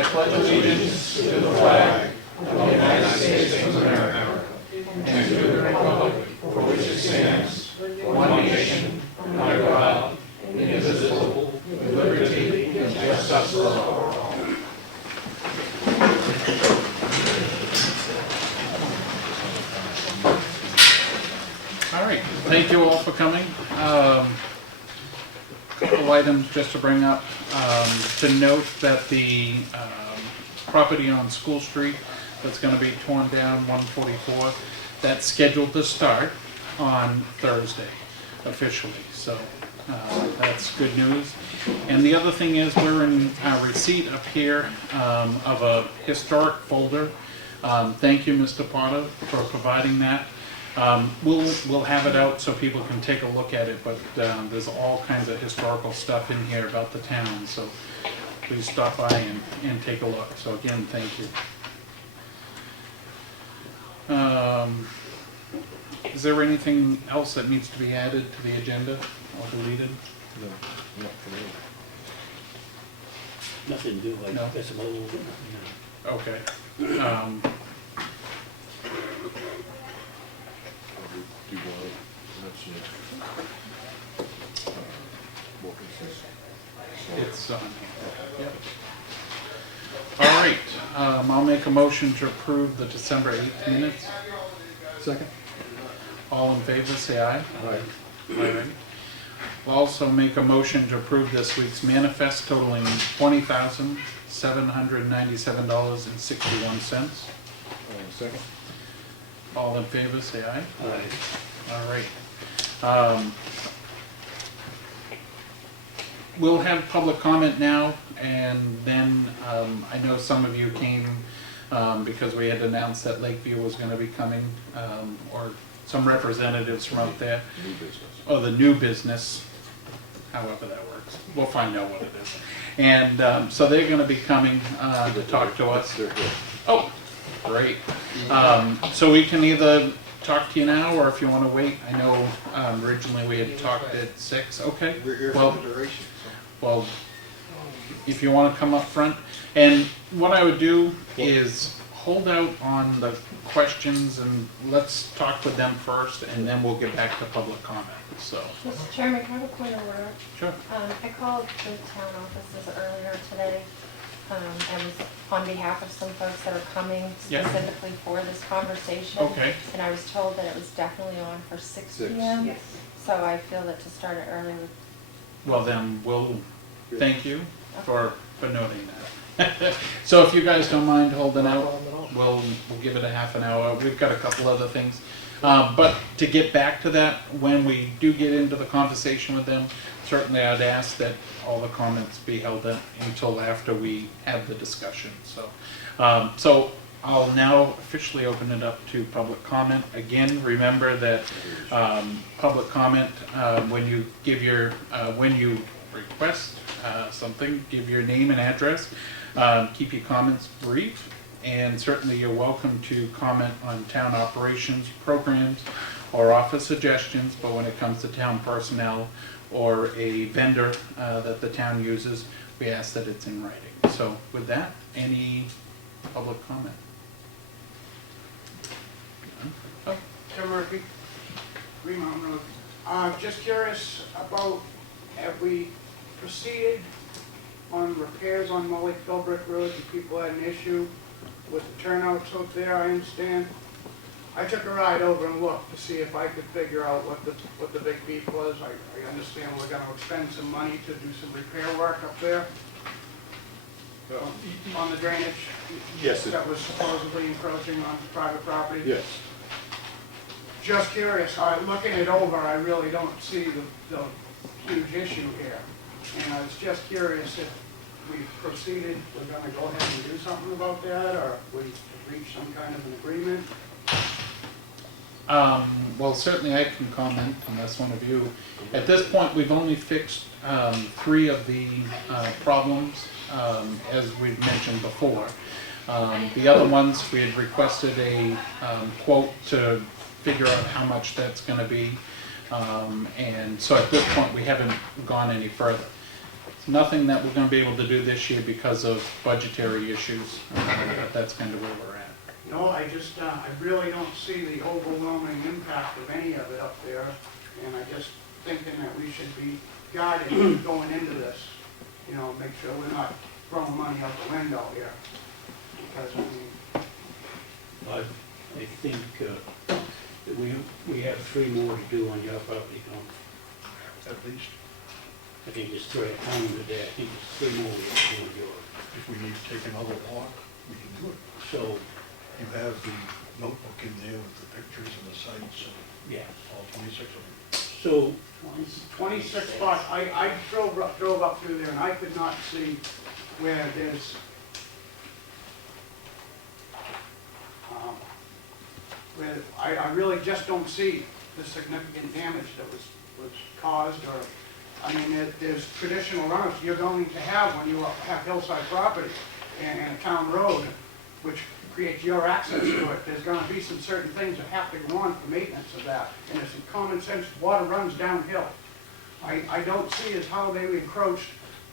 I pledge allegiance to the flag of the United States of America and to the republic for which it stands, one nation, under God, indivisible, with liberty and justice for all. All right, thank you all for coming. Couple items just to bring up. To note that the property on School Street that's going to be torn down, 144, that's scheduled to start on Thursday officially. So that's good news. And the other thing is we're in receipt up here of a historic folder. Thank you, Mr. Potter, for providing that. We'll have it out so people can take a look at it, but there's all kinds of historical stuff in here about the town, so please stop by and take a look. So again, thank you. Is there anything else that needs to be added to the agenda or deleted? No, not for me. Nothing to do, like, No. that's about, you know. Okay. Do you want to mention Wilkinson's? It's on. Yep. All right. I'll make a motion to approve the December 8th minutes. Second. All in favor, say aye. Aye. All right. I'll also make a motion to approve this week's manifest totaling $20,797.61. Second. All in favor, say aye. Aye. All right. We'll have public comment now, and then I know some of you came because we had announced that Lakeview was going to be coming, or some representatives from out there. New business. Oh, the new business, however that works. We'll find out what it is. And so they're going to be coming to talk to us. They're here. Oh, great. So we can either talk to you now, or if you want to wait. I know originally we had talked at 6. Okay. We're here Well, for the duration, well, if you want to come up front. And what I would do is hold out on the questions and let's talk with them first, and then we'll get back to public comment. So, Mr. Chairman, can I have a point of order? sure. I called the town offices earlier today. I was on behalf of some folks that are coming Yeah. specifically for this conversation. Okay. And I was told that it was definitely on for 6 6. p.m. Yes. So I feel that to start it early would. Well, then we'll thank you for noting that. So if you guys don't mind holding out, we'll give it a half an hour. We've got a couple other things. But to get back to that, when we do get into the conversation with them, certainly I'd ask that all the comments be held until after we have the discussion. So, so I'll now officially open it up to public comment. Again, remember that public comment, when you give your, when you request something, give your name and address. Keep your comments brief, and certainly you're welcome to comment on town operations, programs, or offer suggestions, but when it comes to town personnel or a vendor that the town uses, we ask that it's in writing. So with that, any public comment? Oh, Tim Murphy, Green Mountain Road. Just curious about, have we proceeded on repairs on Molly Philbrick Road? The people had an issue with the turnouts out there, I understand. I took a ride over and looked to see if I could figure out what the big beef was. I understand we're gonna expend some money to do some repair work up there on the drainage. Yes. That was supposedly encroaching on private property. Yes. Just curious, looking it over, I really don't see the huge issue here. And I was just curious if we proceeded, we're gonna go ahead and do something about that, or we reach some kind of an agreement. Well, certainly I can comment unless one of you. At this point, we've only fixed 3 of the problems, as we've mentioned before. The other ones, we had requested a quote to figure out how much that's going to be. And so at this point, we haven't gone any further. As nothing that we're gonna be able to do this year because of budgetary issues. But that's kind of where we're at. No, I just, I really don't see the overwhelming impact of any of it up there, and I just thinking that we should be guided going into this, you know, make sure we're not throwing money out the window here. Because, I mean, I think that we have 3 more to do on your property, Tom. At least, I think there's 3, I counted today, I think there's 3 more we have to do on yours. if we need to take another walk, we can do it. So, You have the notebook in there with the pictures and the sites and yeah, all 26 of them. so, 26 spots, I drove up through there and I could not see where there's, where, I really just don't see the significant damage that was caused, or, I mean, there's traditional runoffs you're going to have when you have hillside property and a town road, which creates your access to it. There's gonna be some certain things that have to go on for maintenance of that, and there's some common sense, water runs downhill. I don't see as how they encroached,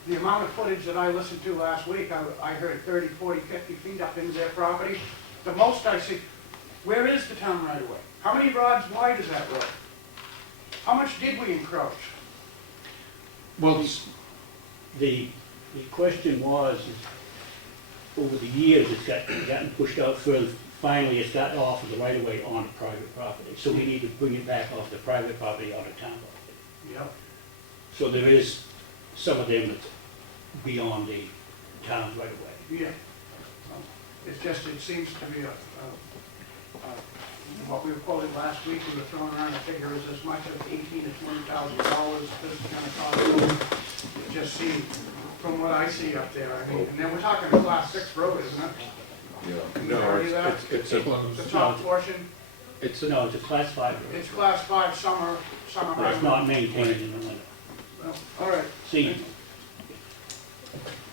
the amount of footage that I listened to last week, I heard 30, 40, 50 feet up into their property. The most I see, where is the town right away? How many rods wide is that road? How much did we encroach? Well, the question was, is over the years, it's gotten pushed out further. Finally, it's got off of the right of way onto private property. So we need to bring it back off the private property onto town property. Yep. So there is some of them that's beyond the town's right of way. Yeah. It's just, it seems to be what we were quoted last week, we were throwing around a figure is as much as $18,000 to $20,000 this is gonna cost. It just seems, from what I see up there, I mean, and then we're talking a class 6 road, isn't it? Yeah. Majority of that? It's a, The top portion, it's No, it's a class 5 road. it's class 5 summer. It's not maintained in the winter. Well, all right. See,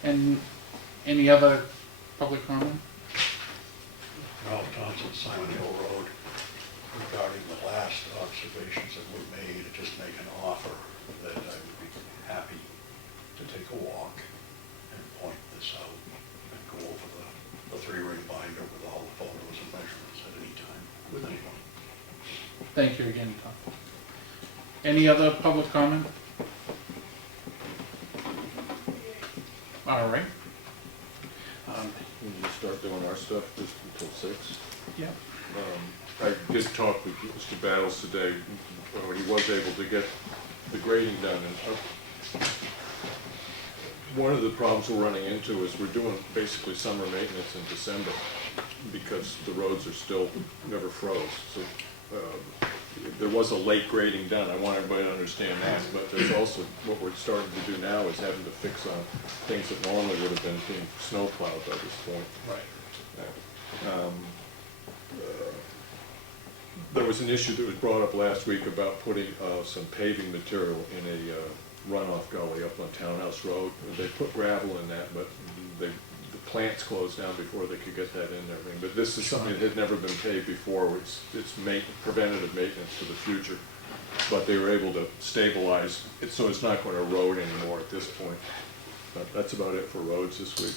and any other public comment? Ralph Thompson, Simon Hill Road, regarding the last observations that were made, just make an offer that I would be happy to take a walk and point this out and go over the 3-ring binder with all the photos and measurements at any time with anyone. Thank you again, Tom. Any other public comment? All right. We just start doing our stuff just until 6. Yeah. I did talk with Mr. Battles today, he was able to get the grading done, and one of the problems we're running into is we're doing basically summer maintenance in December because the roads are still never froze. So there was a late grading done, I want everybody to understand that, but there's also, what we're starting to do now is having to fix on things that normally would have been being snow plowed by this point. Right. There was an issue that was brought up last week about putting some paving material in a runoff gully up on Townhouse Road. They put gravel in that, but the plants closed down before they could get that in and everything. But this is something that had never been paved before. It's preventative maintenance for the future. But they were able to stabilize it so it's not going to erode anymore at this point. But that's about it for roads this week.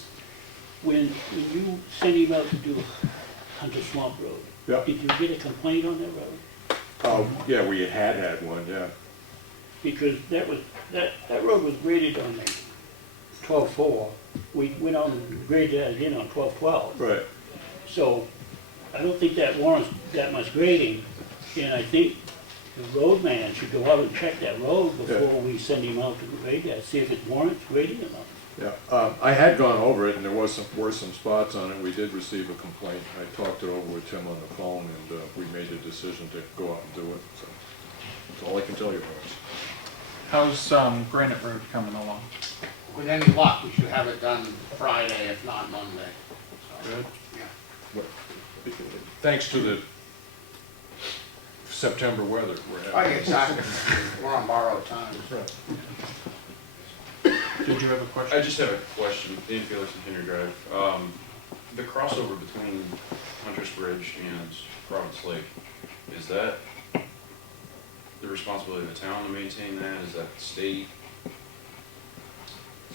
when you sent him out to do Hunter Swamp Road, Yep. did you get a complaint on that road? Yeah, we had one, yeah. Because that road was graded on the 12-4. We went on and graded that again on 12-12. Right. So I don't think that warrants that much grading, and I think the road man should go out and check that road before we send him out to grade that, see if it warrants grading or not. Yeah, I had gone over it, and there were some spots on it. We did receive a complaint. I talked it over with Tim on the phone, and we made a decision to go out and do it. So that's all I can tell you, Lawrence. How's Granite Road coming along? With any luck, we should have it done Friday, if not Monday. So, Good. yeah. Thanks to the September weather we're Oh, having. exactly. We're on borrowed time. Did you have a question? I just have a question, Dean Felix and Henry Drive. The crossover between Hunter's Bridge and Providence Lake, is that the responsibility of the town to maintain that? Is that the state?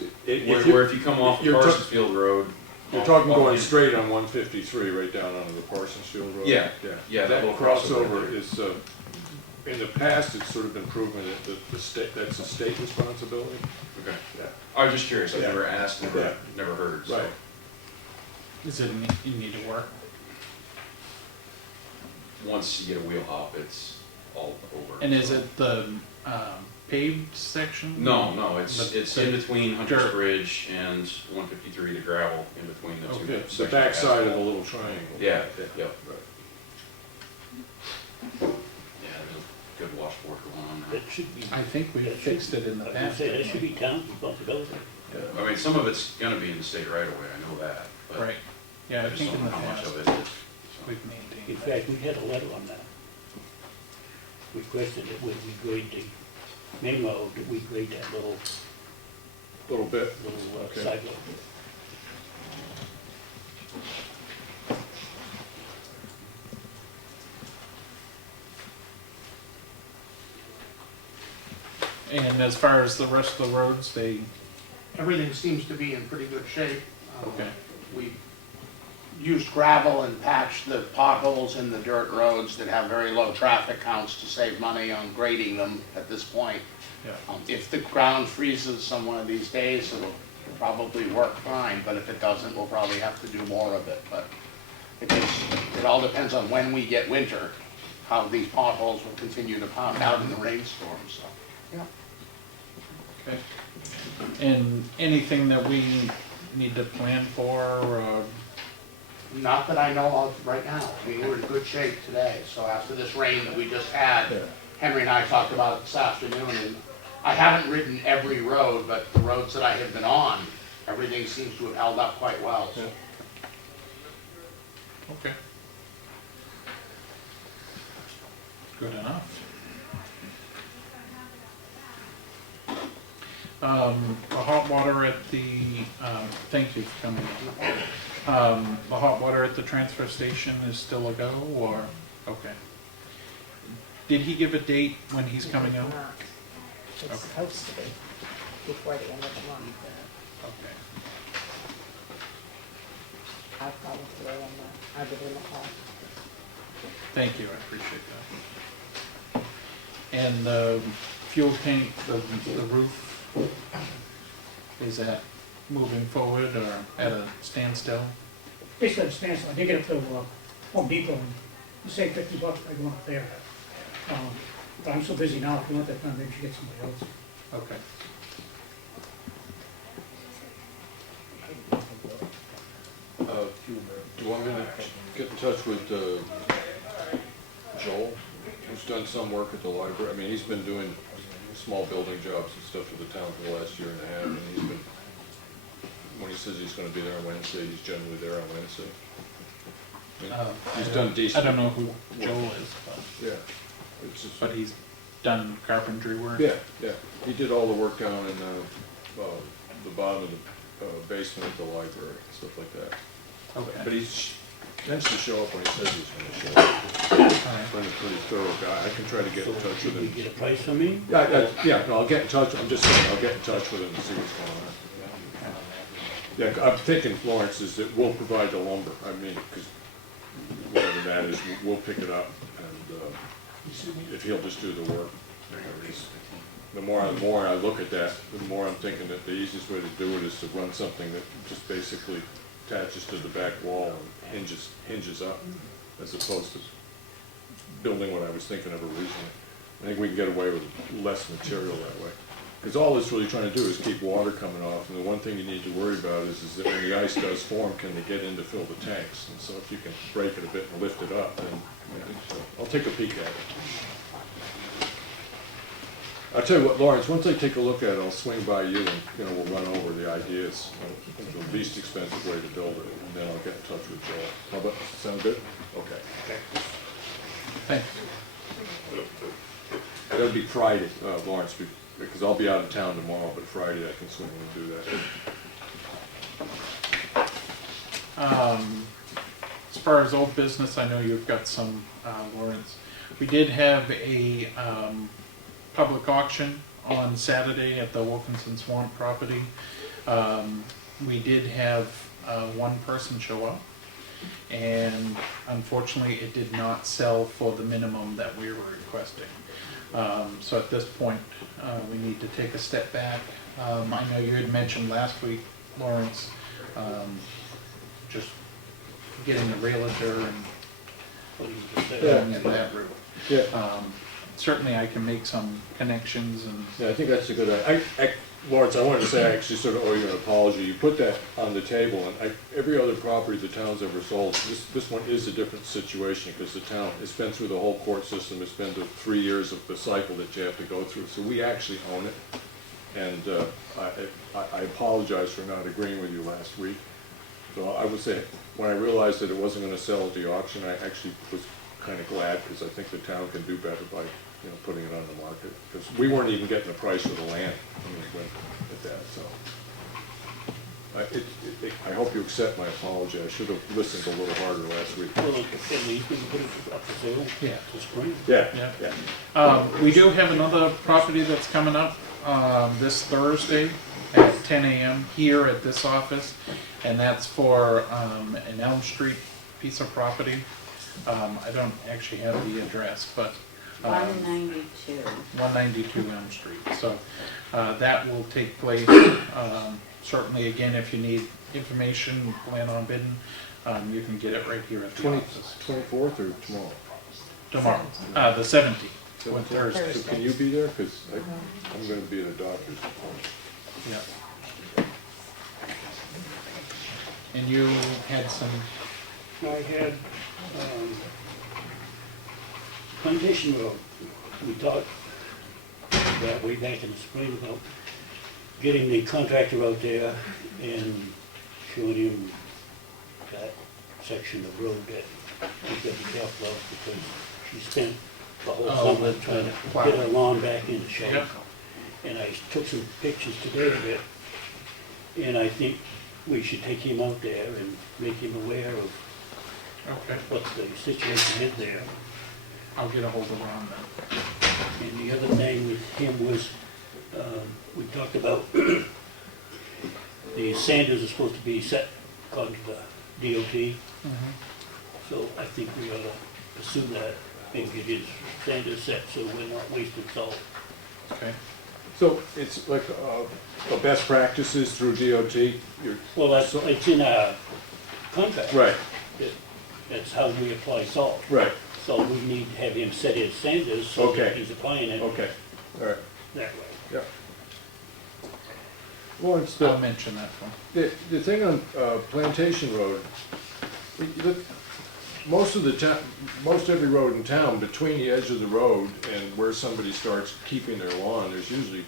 Where if you come off you're Parsons Field Road. You're off- talking off going in- straight on 153 right down onto the Parsons Field Road? Yeah, yeah, that That little crossover crossover there. is, in the past, it's sort of been proven that the state, that's a state responsibility. Okay. Yeah. I was just curious, I've Yeah. never asked, Yeah. never heard, so. Right. Is it in need of work? Once you get a wheel hop, it's all over. And is so. it the paved section? No, it's But in the between Hunter's dirt. Bridge and 153, the gravel in between the two. Okay, the sections back side of the asphalt. little triangle. Yeah, yep. Right. Yeah, there's a good washboard going on now. That should be. I think we that should- fixed it in the I was past. gonna say, that should be town's responsibility. I mean, some of it's gonna be in the state right away, I know that, but Right, yeah, I I just think don't in know the how much past of it is. so. we've In maintained. fact, we had a letter on that. Requested that when we grade the main road, that we grade that little Little bit. Okay. sidewalk. And as far as the rest of the roads, they, Everything seems to be in pretty good shape. okay, We used gravel and patched the potholes in the dirt roads that have very low traffic counts to save money on grading them at this point. yeah, If the ground freezes some one of these days, it'll probably work fine, but if it doesn't, we'll probably have to do more of it. But it all depends on when we get winter, how these potholes will continue to pound out in the rainstorms, so. Yeah. okay. And anything that we need to plan for, Not that I know of right now. I mean, we're in good shape today, so after this rain that we just had, Yeah. Henry and I talked about it this afternoon, and I haven't ridden every road, but the roads that I have been on, everything seems to have held up quite well, so. okay. Good enough. The hot water at the, thank you for coming. The hot water at the transfer station is still a go, or, okay. Did he give a date when he's coming out? Not. It's Okay. supposed to be before the end of the month. Okay. I'll call him today and I'll give him a call. Thank you, I appreciate that. And the fuel tank, the roof, is that moving forward or at a standstill? Basically, it stands, I did get up to Home Depot and save $50 by going up there. But I'm so busy now, if you want that done, maybe you should get somebody else. Okay. Do you want me to get in touch with Joel, who's done some work at the library? I mean, he's been doing small building jobs and stuff for the town for the last year and a half, and he's been, when he says he's gonna be there on Wednesday, he's generally there on Wednesday. I mean, He's done decent. I don't know who Joel is, Yeah. It's just- but he's done carpentry work. Yeah, yeah. He did all the work down in the bottom of the basement of the library, stuff like that. But Okay. he tends to show up when he says he's gonna show up. All right. He's a pretty thorough guy. I can try to get in touch with Should we him. get a price from him? Yeah, no, I'll get in touch, I'm just saying, I'll get in touch with him and see what's going on. Yeah, I'm thinking, Lawrence, is that we'll provide the lumber, I mean, because whatever that is, we'll pick it up, and if he'll just do the work. The more I look at that, the more I'm thinking that the easiest way to do it is to run something that just basically attaches to the back wall and hinges up, as opposed to building what I was thinking of originally. I think we can get away with less material that way. Because all it's really trying to do is keep water coming off, and the one thing you need to worry about is that when the ice does form, can they get in to fill the tanks? And so if you can break it a bit and lift it up, then, so I'll take a peek at it. I'll tell you what, Lawrence, once I take a look at it, I'll swing by you and, we'll run over the ideas, the least expensive way to build it, and then I'll get in touch with Joel. How about, sound good? Okay. Thanks. That'll be Friday, Lawrence, because I'll be out of town tomorrow, but Friday I can swing and do that. As far as old business, I know you've got some, Lawrence. We did have a public auction on Saturday at the Wilkinson Swamp property. We did have one person show up, and unfortunately, it did not sell for the minimum that we were requesting. So at this point, we need to take a step back. I know you had mentioned last week, Lawrence, just getting a realtor and going in that route. Yeah. Certainly I can make some connections and, Yeah, I think that's a good idea. Lawrence, I wanted to say, I actually sort of owe you an apology. You put that on the table, and every other property the town's ever sold, this one is a different situation, because the town, it's been through the whole court system, it's been the 3 years of the cycle that you have to go through, so we actually own it. And I apologize for not agreeing with you last week. So I would say, when I realized that it wasn't gonna sell at the auction, I actually was kind of glad, because I think the town can do better by, putting it on the market. Because we weren't even getting the price for the land when we went at that, so. I hope you accept my apology. I should have listened a little harder last week. Well, at least we can put it up for sale yeah. this spring. Yeah. Yeah. We do have another property that's coming up this Thursday at 10 a.m. here at this office, and that's for an Elm Street piece of property. I don't actually have the address, but 192. 192 Elm Street. So that will take place. Certainly, again, if you need information, plan on bidding, you can get it right here at the office. 24th or tomorrow? Tomorrow, the 17th, on 17th? Thursday. So can you be there? Because I'm gonna be at a doctor's. Yeah. And you had some, I had, Plantation Road, we talked that way back in the spring about getting the contractor out there and showing him that section of road that he's got to be careful of, because she spent the whole Oh, summer trying to get her lawn back into shape. Yep. And I took some pictures today of it, and I think we should take him out there and make him aware of okay, what the situation is there. I'll get a hold of Ron then. And the other thing with him was, we talked about the Sanders are supposed to be set according to the DOT, so I think we ought to pursue that and get his Sanders set so we're not wasting salt. Okay. So it's like the best practices through DOT? Well, it's in our contract. Right, That's how we apply salt. right, So we need to have him set his Sanders so that Okay. he's applying it okay, all right, that way. yeah. Lawrence, I'll mention that one. the thing on Plantation Road, most every road in town, between the edge of the road and where somebody starts keeping their lawn, there's usually,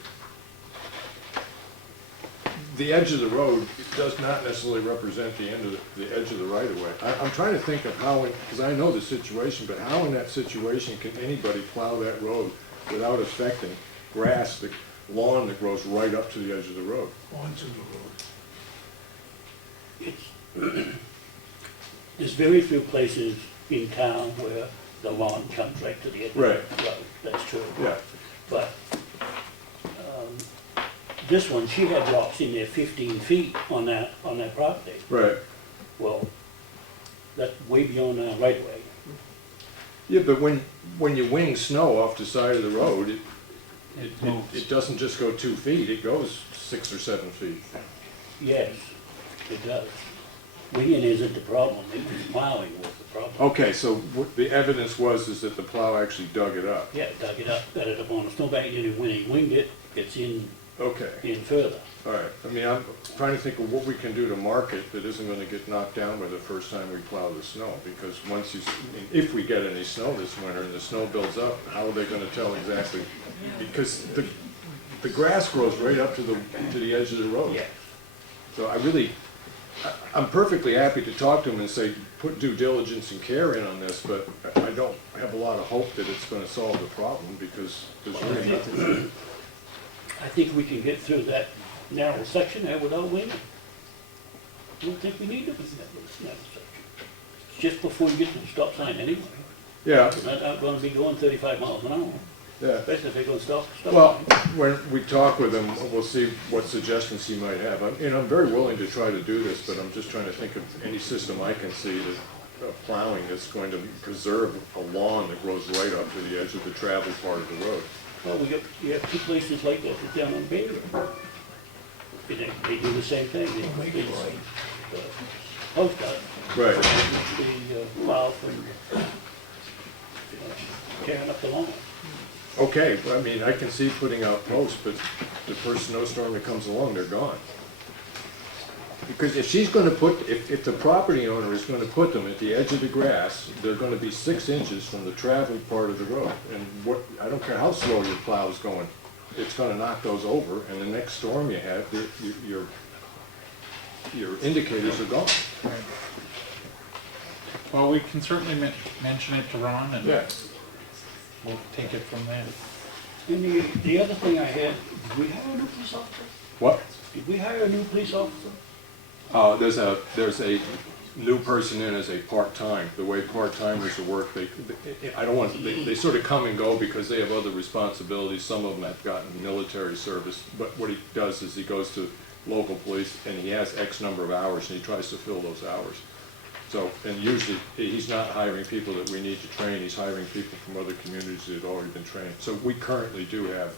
the edge of the road does not necessarily represent the end of the edge of the right of way. I'm trying to think of how, because I know the situation, but how in that situation can anybody plow that road without affecting grass, the lawn that grows right up to the edge of the road? Onto the road. It's, there's very few places in town where the lawn comes right to the edge of the road. Right. That's true. Yeah, But, this one, she had rocks in there 15 feet on that property. right. Well, that's way beyond our right of way. Yeah, but when you wing snow off the side of the road, it doesn't just go 2 feet, it goes 6 or 7 feet. Yes, it does. Winging isn't the problem, it was plowing was the problem. Okay, so what the evidence is that the plow actually dug it up. Yeah, dug it up, got it up on a snowbank, and when he winged it, it's in Okay, further. all right. I mean, I'm trying to think of what we can do to mark it that isn't gonna get knocked down by the first time we plow the snow. Because if we get any snow this winter and the snow builds up, how are they gonna tell exactly? Because the grass grows right up to the edge of the road. Yeah. So I'm perfectly happy to talk to them and say, put due diligence and care in on this, but I don't have a lot of hope that it's gonna solve the problem, because there's really nothing. I think we can get through that narrow section there without winging. I don't think we need to wing that narrow section. It's just before you get to the stop sign anyway. Yeah, We're not gonna be going 35 miles an hour. Yeah. Especially if they're gonna stop. Well, when we talk with him, we'll see what suggestions he might have. I'm very willing to try to do this, but I'm just trying to think of any system I can see that plowing that's going to preserve a lawn that grows right up to the edge of the travel part of the road. Well, you have two places like that, that's down on Baker. They do the same thing. They post out. Right. They plow from tearing up the lawn. Okay, well, I mean, I can see putting out posts, but the first snowstorm that comes along, they're gone. Because if she's gonna put, if the property owner is gonna put them at the edge of the grass, they're gonna be 6 inches from the traveled part of the road. And what, I don't care how slow your plow's going, it's gonna knock those over, and the next storm you have, your indicators are gone. Well, we can certainly mention it to Ron, and Yeah. we'll take it from there. And the other thing I had, did we hire a new police officer? What? Did we hire a new police officer? There's a new person in as a part-time. The way part-timers work, they sort of come and go because they have other responsibilities. Some of them have gotten military service, but what he does is he goes to local police and he has X number of hours and he tries to fill those hours. So, and usually he's not hiring people that we need to train, he's hiring people from other communities that have already been trained. So we currently do have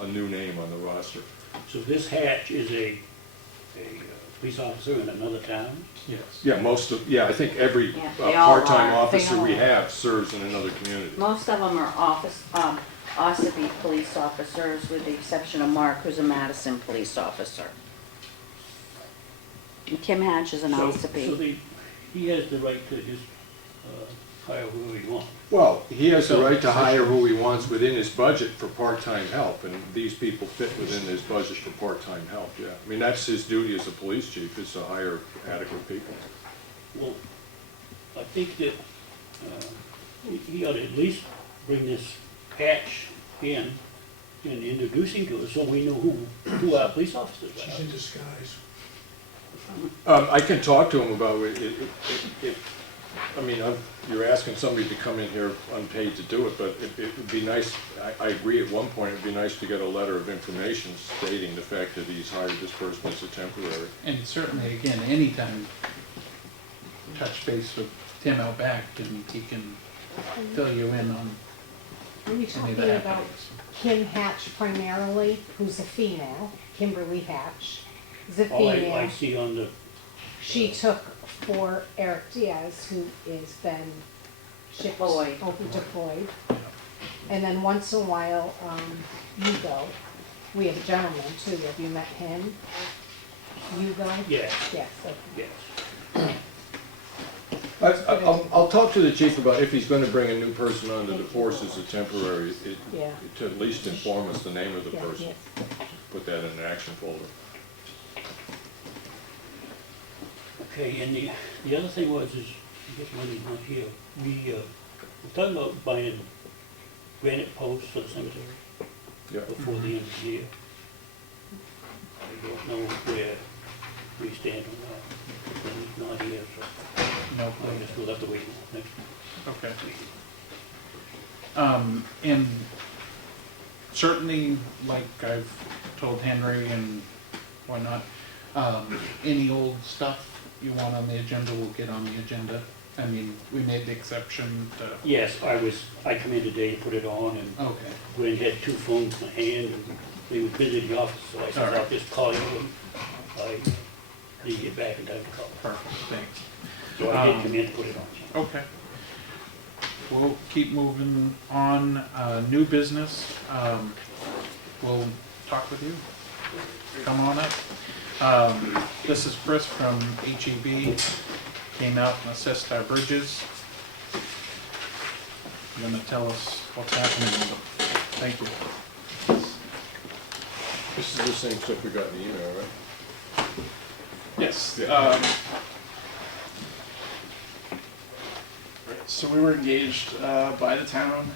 a new name on the roster. So this Hatch is a police officer in another town? Yes. Yeah, I think every Yeah, they all part-time are. officer They we all are. have serves in another community. Most of them are Ossipee police officers, with the exception of Mark, who's a Madison police officer. And Kim Hatch is an So Ossipee. he has the right to just hire whoever he wants. Well, he has the So- right to hire who he wants within his budget for part-time help, and these people fit within his budget for part-time help, yeah. I mean, that's his duty as a police chief, is to hire adequate people. Well, I think that he ought to at least bring this Hatch in and introduce him to us so we know who our police officers are. She's in disguise. I can talk to him about it, I mean, you're asking somebody to come in here unpaid to do it, but it would be nice, I agree at one point, it'd be nice to get a letter of information stating the fact that he's hired this person as a temporary. And certainly, again, anytime touch base with Tim out back, and he can fill you in on Are you any of talking the about happenings. Kim Hatch primarily, who's a female, Kimberly Hatch is a All I female. see on the, She took for Eric Diaz, who is then shipped, Deployed. deployed. And then once in a while, Hugo, we have a gentleman too, have you met him? Hugo? yes, Yes, okay. yes. I'll talk to the chief about if he's gonna bring a new person onto the force as a temporary, Yeah. to at least inform us the name of the Yeah, person. yes. Put that in an action folder. Okay, and the other thing was, is, I guess when he's not here, we're talking about buying granite posts for the cemetery Yeah. before the end of the year. I don't know where we stand on that. When he's not here, so No I clue. guess we'll have to wait until next Okay. meeting. And certainly, like I've told Henry and whatnot, any old stuff you want on the agenda will get on the agenda. I mean, we made the exception to, Yes, I come in today to put it on, and okay, Gwen had two phones in my hand, and they were busy at the office, so I said, All right. I'll just call you, and I didn't get back in time to call. perfect, thanks. So I did come in to put it on. Okay. We'll keep moving on. New business, we'll talk with you. Come on up. This is Chris from HEB, came out and assessed our bridges. You're gonna tell us what's happening with them. Thank you. This is the same stuff we got in the email, right? Yes. So we were engaged by the town.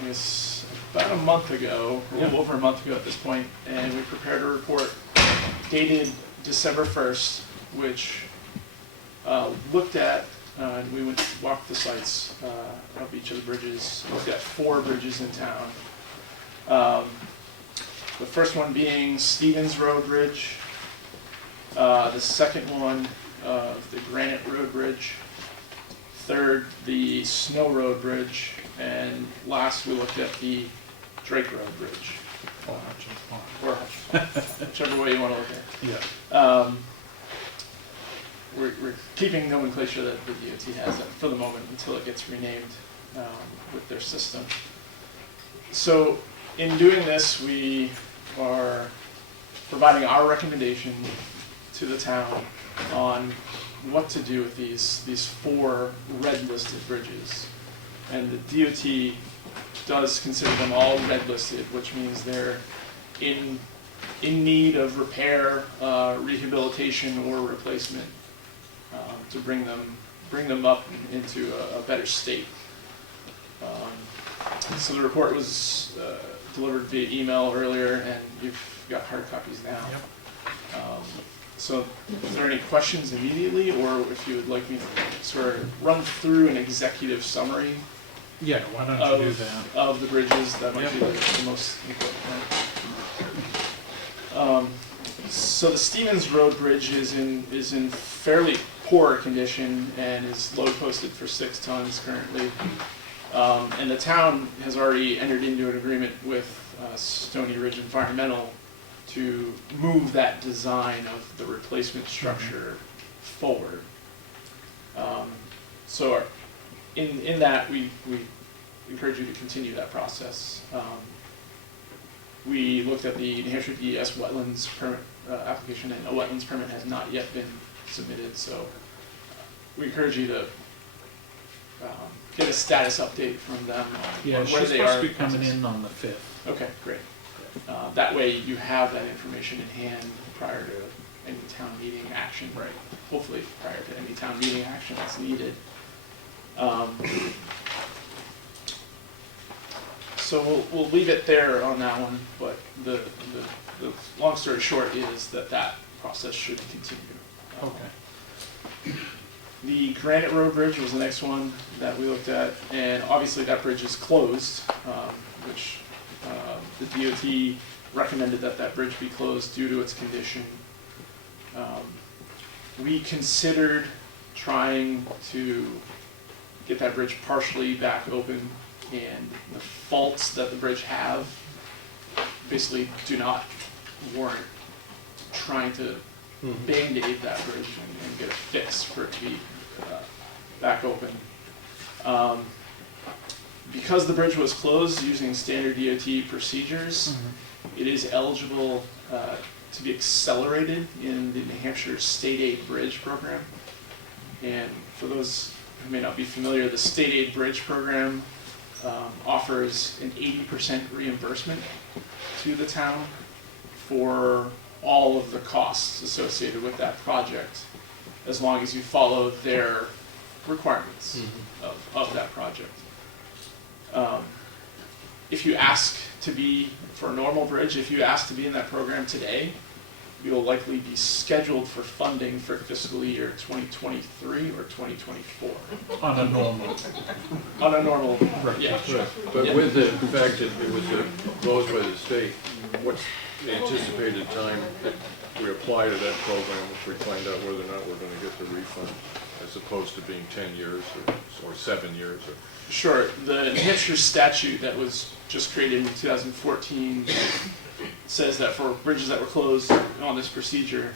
I guess about a month ago, a little over a month ago at this point, and we prepared a report dated December 1st, which looked at and we went walked the sites of each of the bridges. Looked at 4 bridges in town. The first one being Stevens Road Bridge. The second one, the Granite Road Bridge. Third, the Snow Road Bridge. And last, we looked at the Drake Road Bridge. Or whichever way you want to look at it. Yeah. We're keeping nomenclature that the DOT has for the moment until it gets renamed with their system. So in doing this, we are providing our recommendation to the town on what to do with these 4 red listed bridges. And the DOT does consider them all red listed, which means they're in need of repair, rehabilitation, or replacement to bring them up into a better state. So the report was delivered via email earlier, and you've got hard copies now. So is there any questions immediately, or if you would like me to sort of run through an executive summary Yeah, why don't you do that? of the bridges, that might be the most important part. So the Stevens Road Bridge is in fairly poor condition and is load posted for 6 tons currently. And the town has already entered into an agreement with Stony Ridge Environmental to move that design of the replacement structure forward. So in that, we encourage you to continue that process. We looked at the New Hampshire DES wetlands permit application, and a wetlands permit has not yet been submitted, so we encourage you to get a status update from them Yeah, on where she's they are. supposed to be coming in on the 5th. Okay, great. That way you have that information in hand prior to any town meeting action. Right. Hopefully prior to any town meeting action that's needed. So we'll leave it there on that one, but the long story short is that process should continue. Okay. The Granite Road Bridge was the next one that we looked at, and obviously that bridge is closed, which the DOT recommended that bridge be closed due to its condition. We considered trying to get that bridge partially back open, and the faults that the bridge have basically do not warrant trying to band-aid that bridge and get a fix for it to be back open. Because the bridge was closed using standard DOT procedures, it is eligible to be accelerated in the New Hampshire State Aid Bridge Program. And for those who may not be familiar, the State Aid Bridge Program offers an 80% reimbursement to the town for all of the costs associated with that project, as long as you follow their requirements of that project. If you ask to be, for a normal bridge, if you ask to be in that program today, you will likely be scheduled for funding for fiscal year 2023 or 2024. On a normal. On a normal, yeah. Right. But with the fact that it was closed by the state, what's the anticipated time that we apply to that program if we find out whether or not we're going to get the refund, as opposed to being 10 years or 7 years? Or Sure. The New Hampshire statute that was just created in 2014 says that for bridges that were closed on this procedure,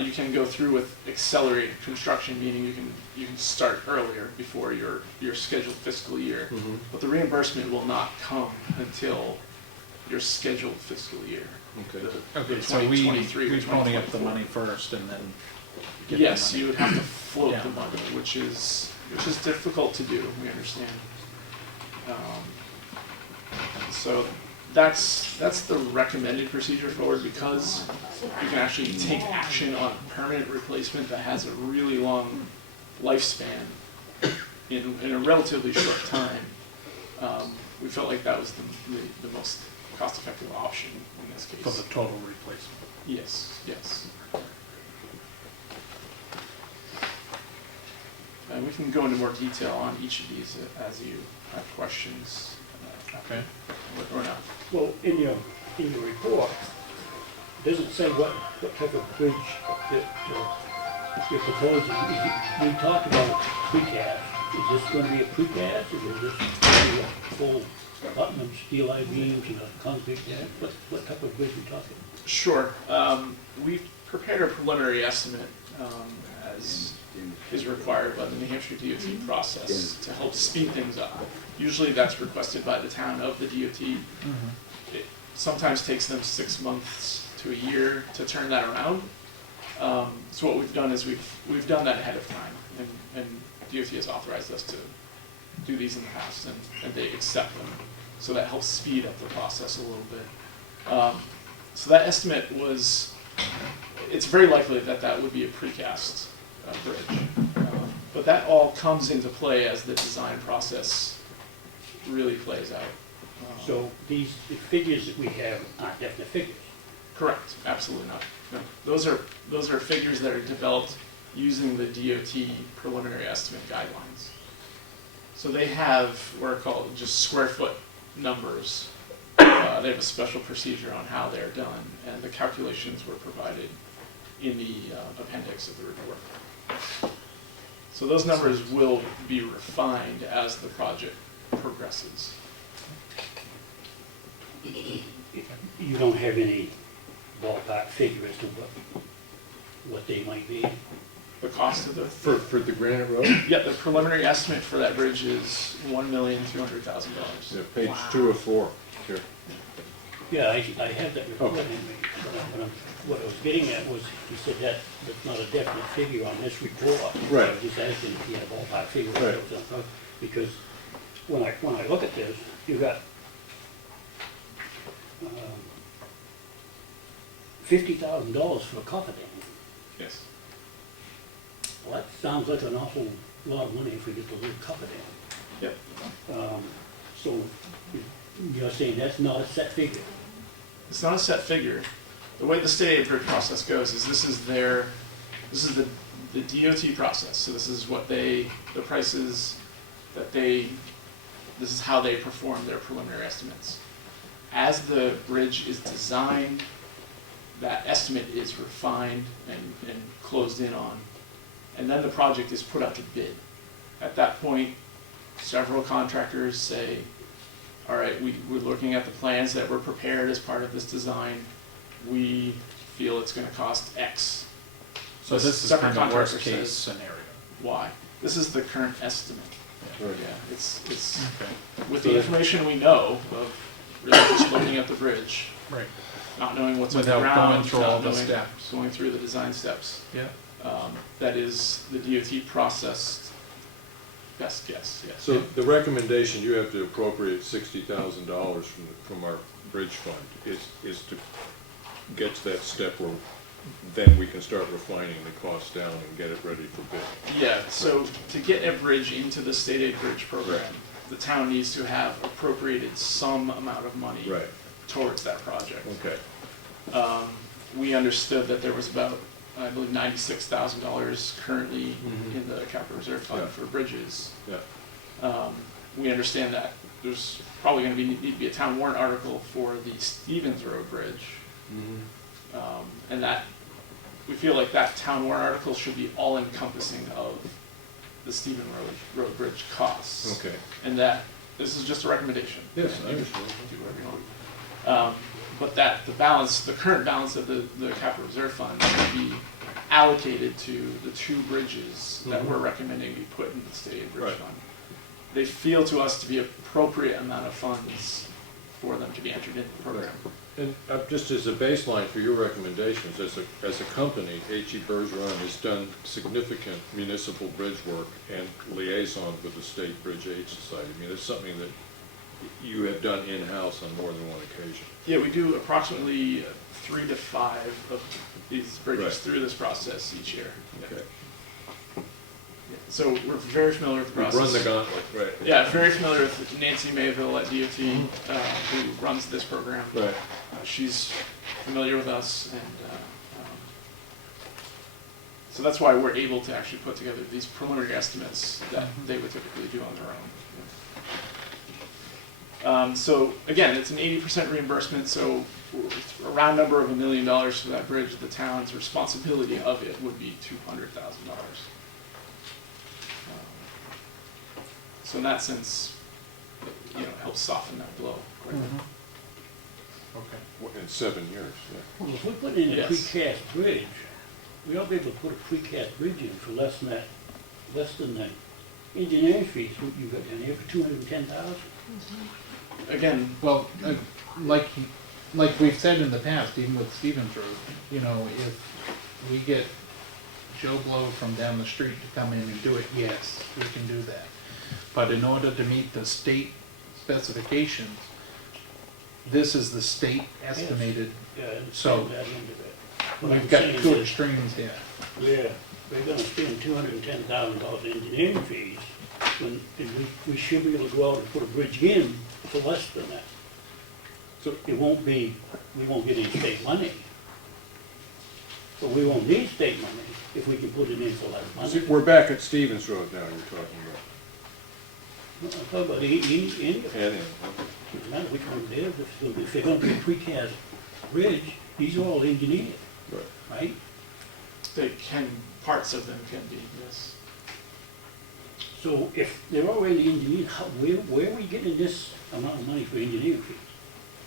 you can go through with accelerated construction, meaning you can start earlier before your scheduled fiscal year. But the reimbursement will not come until your scheduled fiscal year. Okay. Okay, The so we 2023 or pony up the 2024. money first and then get Yes, the you money. would have to float Yeah. the money, which is difficult to do, we understand. So that's the recommended procedure forward, because you can actually take action on permanent replacement that has a really long lifespan in a relatively short time. We felt like that was the most cost-effective option in this case. For the total replacement. Yes, yes. And we can go into more detail on each of these as you have questions, Okay. or not. Well, in your report, it doesn't say what type of bridge that you're proposing. We talked about precast. Is this gonna be a precast, or is this gonna be a full Putnam steel I-beams and a concrete deck? What type of bridge are we talking? Sure. We prepared a preliminary estimate, as is required by the New Hampshire DOT process to help speed things up. Usually that's requested by the town of the DOT. It sometimes takes them 6 months to a year to turn that around. So what we've done is we've done that ahead of time, and DOT has authorized us to do these in the past, and they accept them. So that helps speed up the process a little bit. So that estimate was, it's very likely that that would be a precast bridge. But that all comes into play as the design process really plays out. So the figures that we have aren't definite figures. Correct, absolutely not. No. Those are figures that are developed using the DOT preliminary estimate guidelines. So they have what are called just square foot numbers. They have a special procedure on how they're done, and the calculations were provided in the appendix of the report. So those numbers will be refined as the project progresses. You don't have any ballpark figure as to what they might be? The cost of the For the Granite Road? yeah, the preliminary estimate for that bridge is $1,200,000. Yeah, page 2 of 4, here. Yeah, I have that report Okay. in me, but what I was getting at was, you said that's not a definite figure on this report. Right. I was just asking if you had a ballpark figure. Right. Because when I look at this, you got $50,000 for a copper dam. Yes. Well, that sounds like an awful lot of money if we get the little copper dam. Yep. So you're saying that's not a set figure? It's not a set figure. The way the state aid bridge process goes is this is the DOT process. So this is what the prices that this is how they perform their preliminary estimates. As the bridge is designed, that estimate is refined and closed in on. And then the project is put out to bid. At that point, several contractors say, all right, we're looking at the plans that were prepared as part of this design. We feel it's gonna cost X. So this is Separate kind of worst contractor case says scenario. why. This is the current estimate. Right. Yeah, it's Okay. with the information we know of really just looking at the bridge, Right. not knowing what's Without on the ground, going through all not the knowing, steps. going through the design steps. Yeah. That is the DOT processed best guess, yes. So the recommendation, you have to appropriate $60,000 from our bridge fund, is to get to that step where then we can start refining the cost down and get it ready for bid. Yeah, so to get a bridge into the state aid bridge program, Right. the town needs to have appropriated some amount of money Right, towards that project. okay. We understood that there was about, I believe, $96,000 currently Mhm. in the capital reserve fund Yeah. for bridges. Yeah, We understand that there's probably gonna need to be a town warrant article for the Stevens Road Bridge. And that, we feel like that town warrant article should be all encompassing of the Stevens Road Bridge costs. okay. And that, this is just a recommendation. Yes, And I you understand. do whatever you want. But that, the current balance of the capital reserve fund should be allocated to the two bridges that we're recommending be put in the state aid bridge Right. fund. They feel to us to be appropriate amount of funds for them to be entered into the program. And just as a baseline for your recommendations, as a company, H.E. Bergeron has done significant municipal bridge work and liaison with the State Bridge Aid Society. I mean, it's something that you have done in-house on more than one occasion. Yeah, we do approximately 3 to 5 of these bridges Right. through this process each year. Okay. So we're very familiar with the We've process. run the gauntlet, right? Yeah, very familiar with Nancy Mayville at DOT, who runs this program. Right. She's familiar with us, and So that's why we're able to actually put together these preliminary estimates that they would typically do on their own. So again, it's an 80% reimbursement, so a round number of $1 million for that bridge, the town's responsibility of it would be $200,000. So in that sense, you know, it helps soften that blow quite a bit. Okay. In 7 years, yeah. Well, if we put in a Yes. precast bridge, we ought to be able to put a precast bridge in for less than the engineering fees you got down here for $210,000. Again, Well, like we've said in the past, even with Stevens Road, you know, if we get Joe Blow from down the street to come in and do it, yes, we can do that. But in order to meet the state specifications, this is the state estimated, Yeah, I understand So, that end of it. What we've I'm got saying two is, extremes here. yeah, we're gonna spend $210,000 in engineering fees, and we should be able to go out and put a bridge in for less than that. So, We won't get any state money. But we won't need state money if we can put it in for less money. we're back at Stevens Road now, you're talking about. I'm talking about any, Anyway, doesn't matter which one it is, if they're gonna be a precast bridge, these are all engineered, right. right? parts of them can be, yes. So if they're already engineered, where are we getting this amount of money for engineering fees?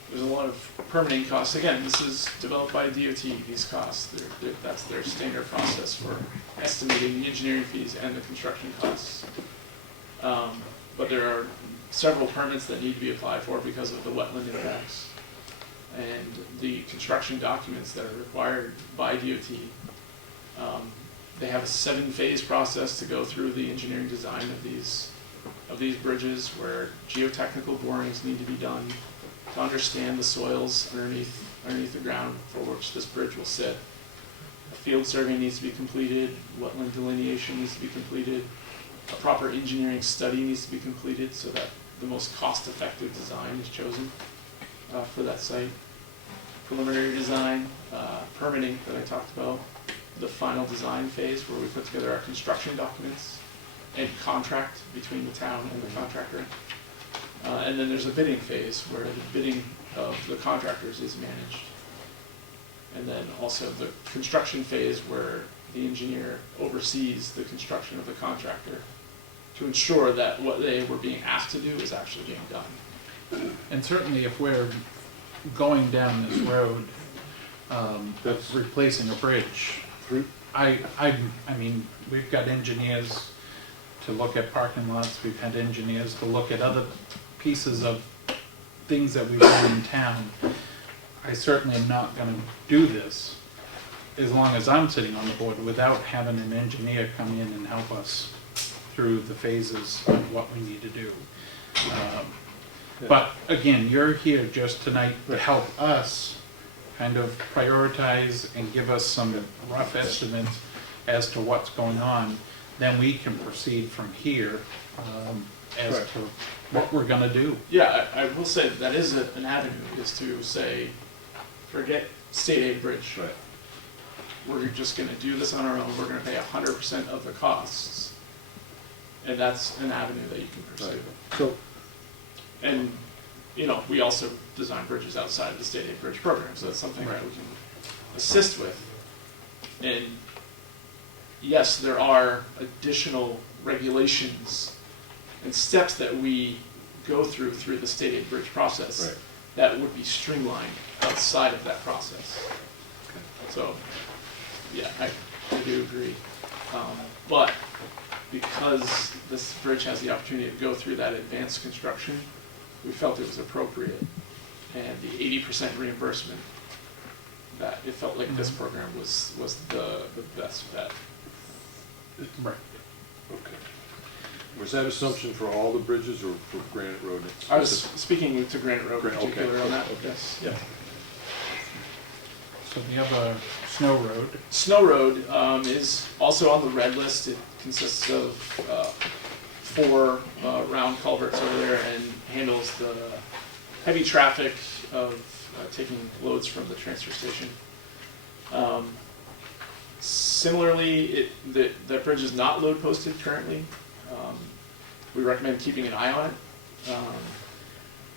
There's a lot of permitting costs. Again, this is developed by DOT, these costs. That's their standard process for estimating the engineering fees and the construction costs. But there are several permits that need to be applied for because of the wetland impacts. And the construction documents that are required by DOT, they have a 7-phase process to go through the engineering design of these bridges, where geotechnical borings need to be done to understand the soils underneath the ground for which this bridge will sit. A field survey needs to be completed, wetland delineation needs to be completed, a proper engineering study needs to be completed so that the most cost-effective design is chosen for that site. Preliminary design, permitting that I talked about, the final design phase where we put together our construction documents and contract between the town and the contractor. And then there's a bidding phase where the bidding of the contractors is managed. And then also the construction phase where the engineer oversees the construction of the contractor to ensure that what they were being asked to do is actually being done. And certainly if we're going down this road, That's- replacing a bridge, I mean, we've got engineers to look at parking lots, we've had engineers to look at other pieces of things that we've done in town. I certainly am not gonna do this as long as I'm sitting on the board without having an engineer come in and help us through the phases of what we need to do. But again, you're here just tonight to help us kind of prioritize and give us some rough estimates as to what's going on. Then we can proceed from here as Right. to what we're gonna do. Yeah, I will say that is an avenue, is to say, forget state aid bridge. Right. We're just gonna do this on our own, we're gonna pay 100% of the costs. And that's an avenue that you can pursue. Right. So, And, you know, we also design bridges outside of the state aid bridge program, so that's something that we can assist with. And yes, there are additional regulations and steps that we go through the state aid bridge process Right. that would be streamlined outside of that process. So, yeah, I do agree. But because this bridge has the opportunity to go through that advanced construction, we felt it was appropriate. And the 80% reimbursement, that it felt like this program was the best bet. Right. okay. Was that assumption for all the bridges or for Granite Road? I was speaking to Granite Road in Okay. particular on that, Okay. yes. Yeah. So we have a snow road. Snow Road is also on the red list. It consists of 4 round culverts over there and handles the heavy traffic of taking loads from the transfer station. Similarly, the bridge is not load posted currently. We recommend keeping an eye on it.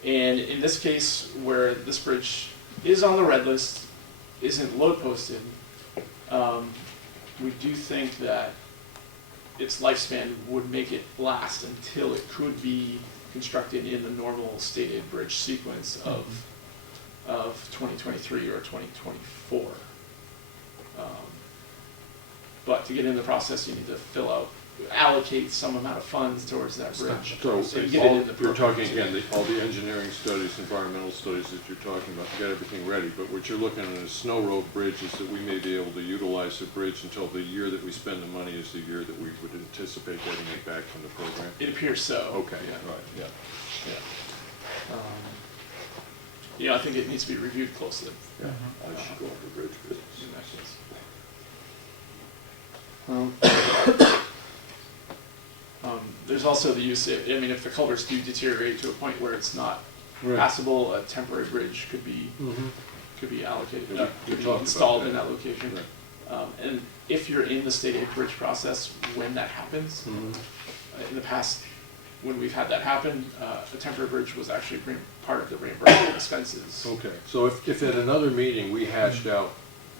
And in this case, where this bridge is on the red list, isn't load posted, we do think that its lifespan would make it last until it could be constructed in the normal state aid bridge sequence of 2023 or 2024. But to get in the process, you need to allocate some amount of funds towards that bridge. So, you get it in the you're program. talking again, all the engineering studies, environmental studies that you're talking about, to get everything ready, but what you're looking at a snow road bridge is that we may be able to utilize the bridge until the year that we spend the money is the year that we would anticipate getting it back from the program? It appears so. Okay, Yeah. right, yeah. Yeah, I think it needs to be reviewed closely. Yeah, I should go into bridge business. In that case. There's also the use, I mean, if the culverts do deteriorate to a point where it's not Right. passable, a temporary bridge could be allocated, Yeah, we could be talked about installed that. in that location. Right. And if you're in the state aid bridge process, when that happens, Mhm. in the past, when we've had that happen, a temporary bridge was actually part of the reimbursement expenses. Okay, so if at another meeting we hashed out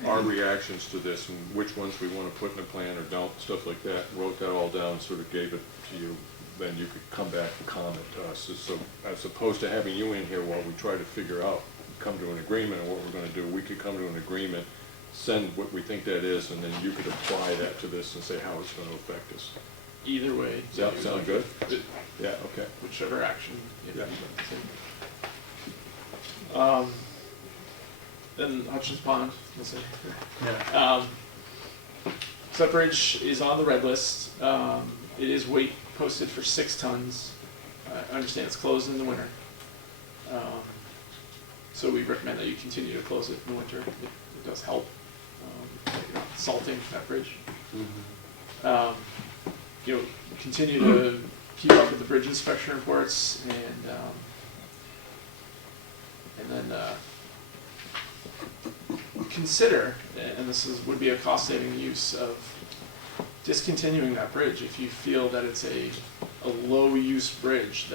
our reactions to this and which ones we want to put in a plan or don't, stuff like that, wrote that all down, sort of gave it to you, then you could come back and comment to us. So as opposed to having you in here while we try to figure out, come to an agreement on what we're going to do, we could come to an agreement, send what we think that is, and then you could apply that to this and say how it's going to affect us. Either way. Does that sound good? It- Yeah, okay. Whichever action. Yeah. Then Hutchins Pond, we'll say. Yeah. So that bridge is on the red list. It is weight posted for 6 tons. I understand it's closed in the winter. So we recommend that you continue to close it in the winter. It does help, salting that bridge. Continue to keep up with the bridge inspection reports and then consider, and this would be a cost-saving use of discontinuing that bridge if you feel that it's a low-use bridge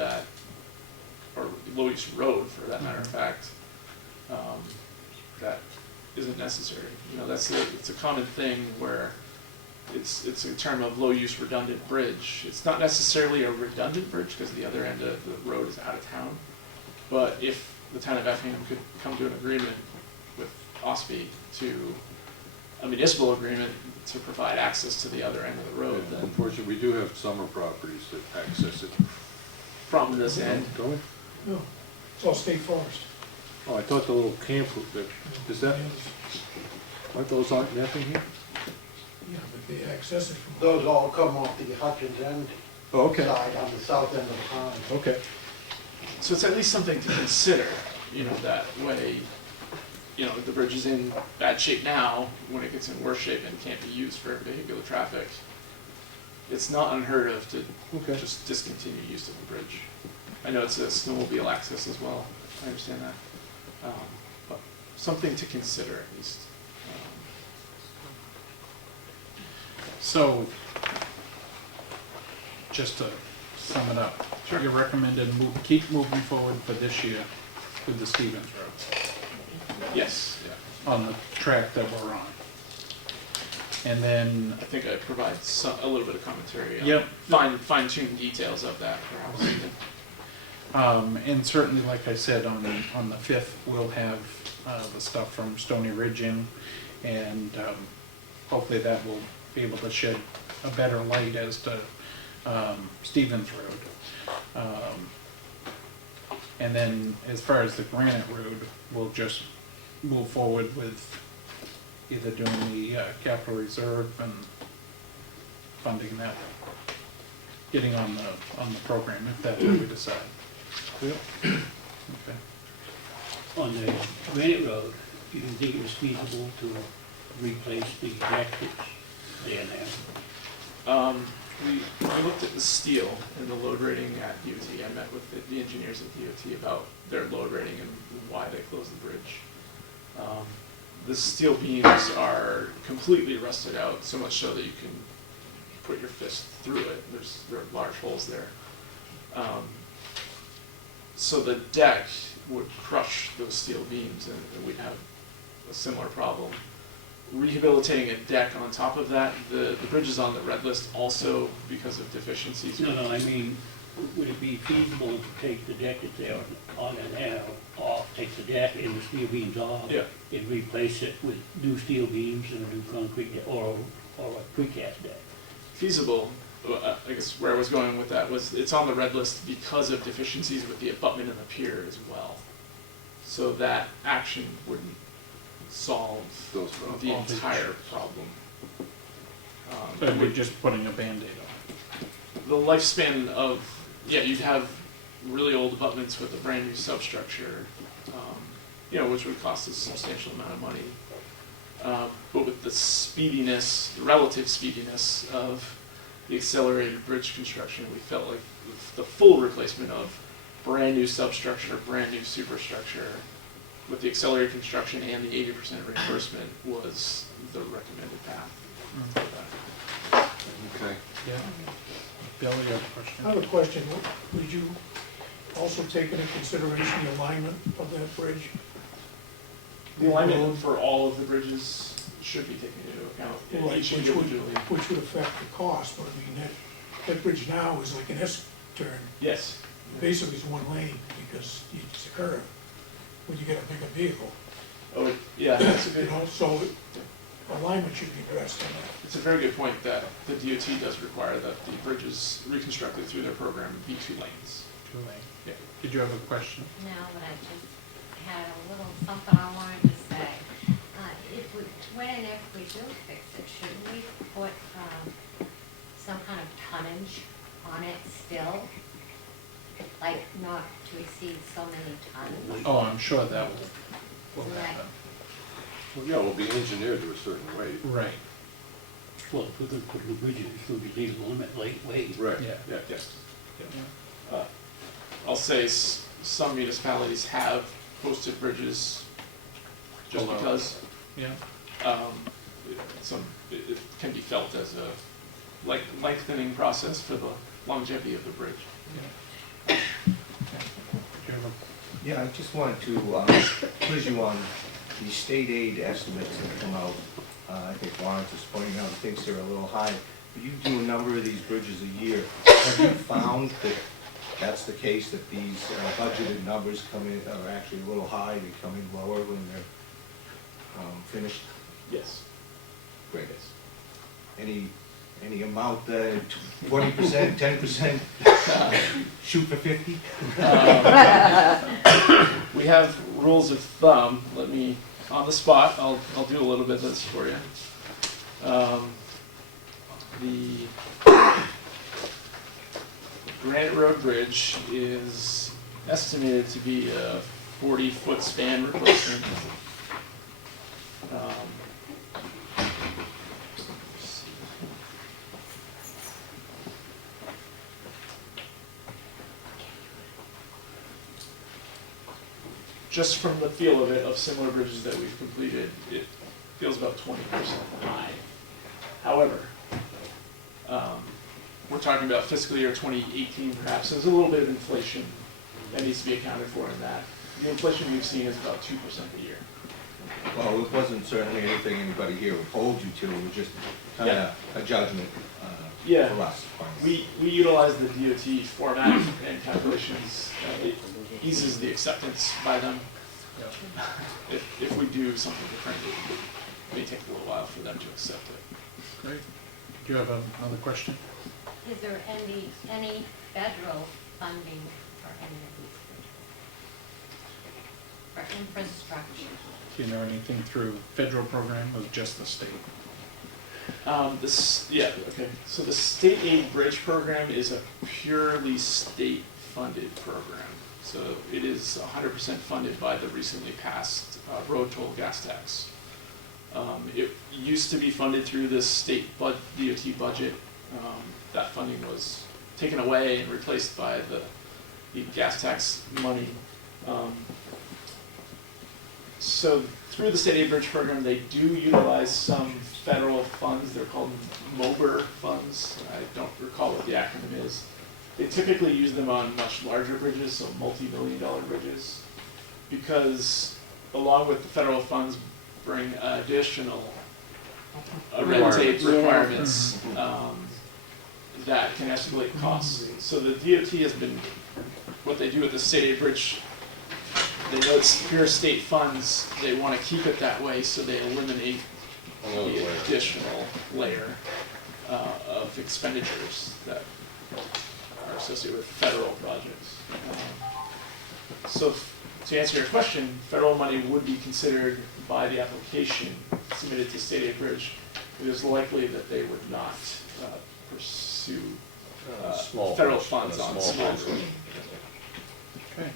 or low-use road for that matter of fact, that isn't necessary. It's a common thing where it's a term of low-use redundant bridge. It's not necessarily a redundant bridge because the other end of the road is out of town. But if the town of Effingham could come to an agreement with OSPI to a municipal agreement to provide access to the other end of the road, And then unfortunately, we do have summer properties that access it. from this end, Don't we? No, it's all state forest. Oh, I thought the little camp, is that, aren't those out in Effingham? Yeah, but they access it from. Those all come off the Hutchins end Oh, okay, side on the south end of the pond. okay. so it's at least something to consider. That way, the bridge is in bad shape now. When it gets in worse shape and can't be used for vehicular traffic, it's not unheard of to Okay. just discontinue use of the bridge. I know it's a snowmobile access as well. I understand that, but something to consider at least. So, just to sum it up, you recommended keep moving forward for this year with the Stevens Road Yes, on the track that we're on. And then, I think I provide a little bit of commentary. Yep. Fine-tuned details of that, perhaps. and certainly, like I said, on the 5th, we'll have the stuff from Stony Ridge in, and hopefully that will be able to shed a better light as to Stevens Road. And then, as far as the Granite Road, we'll just move forward with either doing the capital reserve and funding that, getting on the program, if that's what we decide. Yep. Okay. On the Granite Road, do you think it was feasible to replace the jackets there and there? We looked at the steel and the load rating at DOT. I met with the engineers at DOT about their load rating and why they closed the bridge. the steel beams are completely rusted out, so much so that you can put your fist through it. There are large holes there. So the deck would crush those steel beams, and we'd have a similar problem. Rehabilitating a deck on top of that, the bridge is on the red list also because of deficiencies. No, I mean, would it be feasible to take the deck that's there on the now off, take the deck and the steel beams off? Yeah. And replace it with new steel beams and a new concrete, or a precast deck? Feasible. I guess where I was going with that was it's on the red list because of deficiencies with the abutment and the pier as well. So that action wouldn't solve Those problems. the entire problem. So we're just putting a Band-Aid on. The lifespan of, yeah, you'd have really old abutments with a brand new substructure, which would cost a substantial amount of money. But with the speediness, the relative speediness of the accelerated bridge construction, we felt like the full replacement of brand new substructure, brand new superstructure, with the accelerated construction and the 80% reimbursement was the recommended path for that. Okay. Yeah. Bill, you have a question? I have a question. Would you also take into consideration the alignment of that bridge? The alignment for all of the bridges should be taken into account, Right, each which individually. would affect the cost, but I mean, that bridge now is like an S-turn. Yes. Basically it's one lane because it's a curve when you get a bigger vehicle. Oh, yeah, that's a You good, know, so alignment should be addressed on that. it's a very good point that the DOT does require that the bridges reconstructed through their program be 2 lanes. Yeah. Did you have a question? No, but I just had a little something I wanted to say. If we, when and if we do fix it, shouldn't we put, some kind of tonnage on it still? Like not to exceed so many tons? Oh, I'm sure that will Right. happen. Well, yeah, we'll be engineered to a certain weight. Right. Well, if we're gonna put new bridges, it's gonna be legal limit weight. Right. Yeah. Yes. I'll say some municipalities have posted bridges just Below. because. Yeah. It can be felt as a lengthening process for the longevity of the bridge. Do you have a- Yeah, I just wanted to quiz you on the state aid estimates that come out. I think Lawrence is pointing out, he thinks they're a little high. But you do a number of these bridges a year. Have you found that that's the case, that these budgeted numbers come in, are actually a little high, they come in lower when they're finished? Yes. Great. Any amount, 20%, 10%, shoot for 50? We have rules of thumb. Let me, on the spot, I'll do a little bit of this for you. The Granite Road Bridge is estimated to be a 40-foot span replacement. Just from the feel of it, of similar bridges that we've completed, it feels about 20% high. However, we're talking about fiscal year 2018 perhaps, so there's a little bit of inflation that needs to be accounted for in that. The inflation we've seen is about 2% a year. Well, it wasn't certainly anything anybody here would hold you to, it was just kind of a judgment Yeah. for us. We utilize the DOT format and calculations. It eases the acceptance by them. If we do something different, it may take a little while for them to accept it. Great. Do you have another question? Is there any federal funding for any of these bridges? For infrastructure? Do you know anything through federal program or just the state? So the state aid bridge program is a purely state-funded program. So it is 100% funded by the recently passed road toll gas tax. It used to be funded through the state DOT budget. That funding was taken away and replaced by the gas tax money. So through the state aid bridge program, they do utilize some federal funds. They're called MOBR funds. I don't recall what the acronym is. They typically use them on much larger bridges, so multi-million-dollar bridges, because along with the federal funds bring additional red tape requirements that can escalate costs. So the DOT has been, what they do with the state aid bridge, they know it's pure state funds, they want to keep it that way, so they eliminate the additional layer of expenditures that are associated with federal projects. So to answer your question, federal money would be considered by the application submitted to state aid bridge. It is likely that they would not pursue federal funds on small bridge. Okay.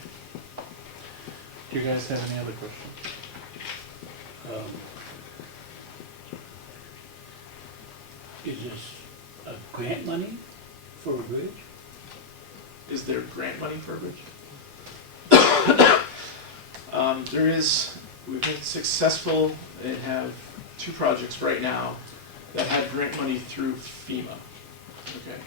Do you guys have any other questions? Is this a grant money for a bridge? Is there grant money for a bridge? There is, we've been successful and have 2 projects right now that have grant money through FEMA. Okay.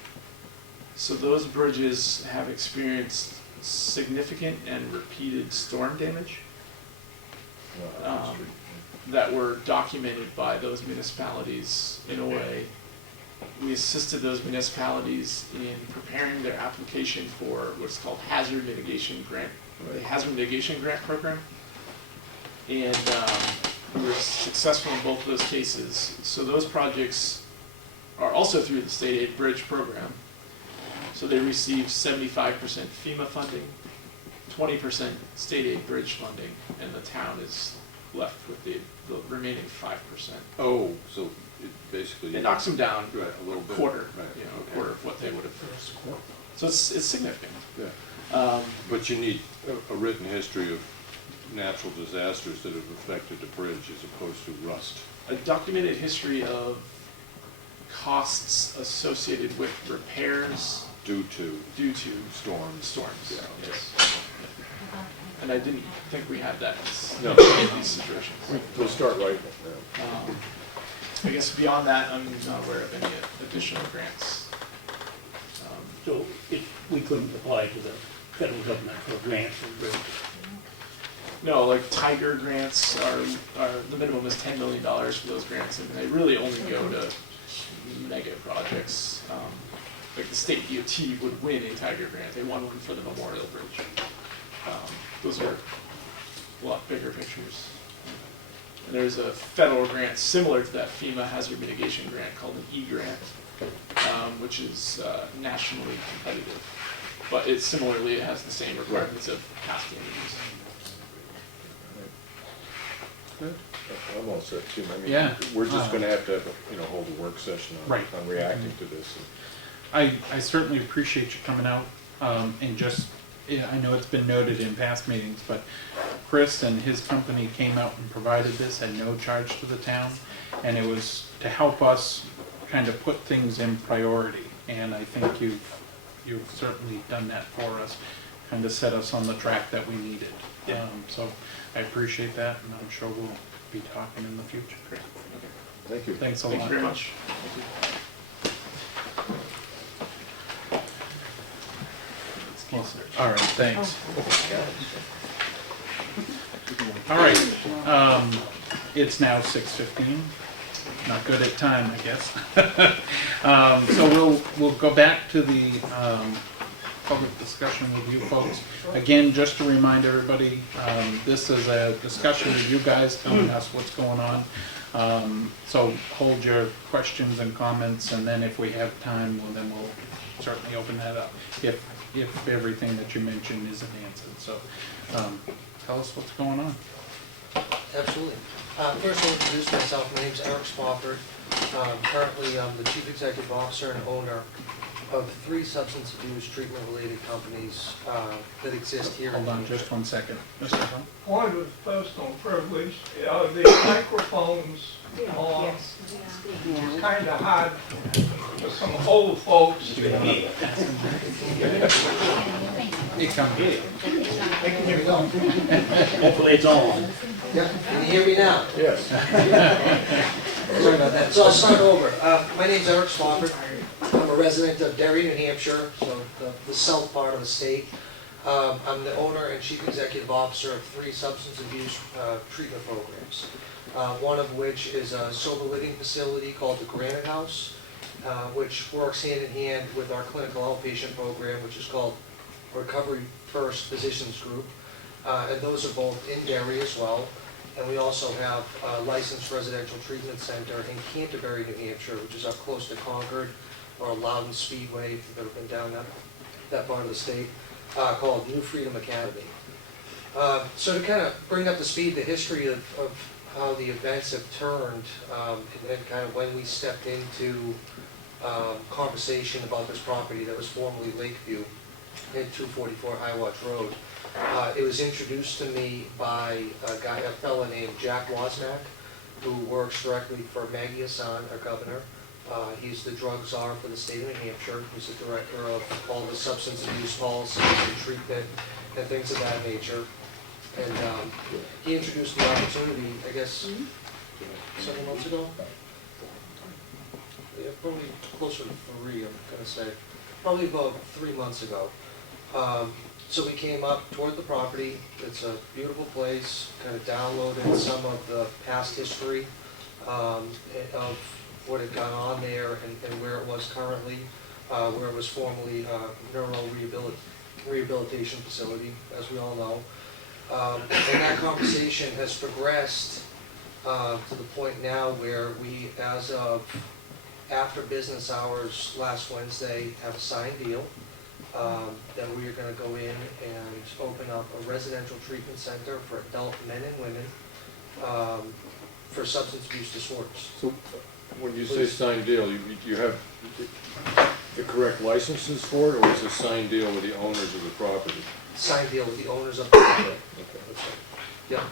So those bridges have experienced significant and repeated storm damage that were documented by those municipalities in a way. We assisted those municipalities in preparing their application for what's called hazard mitigation grant, the hazard mitigation grant program. And we were successful in both of those cases. So those projects are also through the state aid bridge program. So they receive 75% FEMA funding, 20% state aid bridge funding, and the town is left with the remaining 5%. Oh, so it basically. It knocks them down Right, a little bit. quarter, Right, you know, okay. a quarter of what they would have. So it's significant. Yeah. But you need a written history of natural disasters that have affected the bridge as opposed to rust. A documented history of costs associated with repairs Due to storms. Yeah. Yes. And I didn't think we had that No. in these situations. We'll start right now. I guess beyond that, I'm not aware of any additional grants. So we couldn't apply to the federal government for grants for bridges? No, like Tiger grants are the minimum is $10 million for those grants, and they really only go to mega projects. Like the state DOT would win a Tiger grant. They won one for the Memorial Bridge. Those are a lot bigger pictures. And there's a federal grant similar to that FEMA hazard mitigation grant called an E-grant, which is nationally competitive. But it similarly has the same requirements of past damages. I'm all set too. I mean, Yeah. we're just gonna have to, hold a work session on, Right. on reacting to this. I certainly appreciate you coming out, and just, yeah, I know it's been noted in past meetings, but Chris and his company came out and provided this at no charge to the town, and it was to help us kind of put things in priority, and I think you've certainly done that for us, kind of set us on the track that we needed. So I appreciate that, and I'm sure we'll be talking in the future. Great. Thank you. Thanks a lot. Thank you very much. All right, thanks. All right, it's now 6:15. Not good at time, I guess. So we'll go back to the public discussion with you folks. Again, just to remind everybody, this is a discussion with you guys telling us what's going on. So hold your questions and comments, and then if we have time, well, then we'll certainly open that up if everything that you mentioned isn't answered. So tell us what's going on. Absolutely. First I'll introduce myself. My name's Eric Spofford. Currently, I'm the Chief Executive Officer and owner of 3 substance abuse treatment-related companies that exist here. Hold on just one second. Mr. Trump? Point of personal privilege, the microphones on, it's kind of hard for some old folks to hear. You come here. Hopefully it's on. Yeah, can you hear me now? Yes. Sorry about that. So I'll start over. My name's Eric Swafford. I'm a resident of Derry, New Hampshire, so the south part of the state. I'm the owner and chief executive officer of 3 substance abuse treatment programs. One of which is a sober living facility called the Granite House, which works hand in hand with our clinical outpatient program, which is called Recovery First Physicians Group. And those are both in Derry as well. And we also have a licensed residential treatment center in Canterbury, New Hampshire, which is up close to Concord, or Loudon Speedway, if you've ever been down that part of the state, called New Freedom Academy. So to kind of bring up to speed the history of how the events have turned, and kind of when we stepped into conversation about this property that was formerly Lakeview at 244 High Watch Road. It was introduced to me by a fellow named Jack Wozniak, who works directly for Maggie Hassan, our governor. He's the drug czar for the state of New Hampshire. He's the director of all the substance abuse policies and treatment and things of that nature. And he introduced the opportunity, I guess, several months ago? Yeah, probably closer to 3, I'm going to say. Probably about 3 months ago. So we came up toward the property. It's a beautiful place, kind of downloaded some of the past history of what had gone on there and where it was currently, where it was formerly a neuro rehabilitation facility, as we all know. And that conversation has progressed to the point now where we, as of after business hours last Wednesday, have a signed deal. That we are going to go in and open up a residential treatment center for adult men and women for substance abuse disorders. So when you say signed deal, you have the correct licenses for it, or is it a signed deal with the owners of the property? Signed deal with the owners of the property. Okay. Yeah.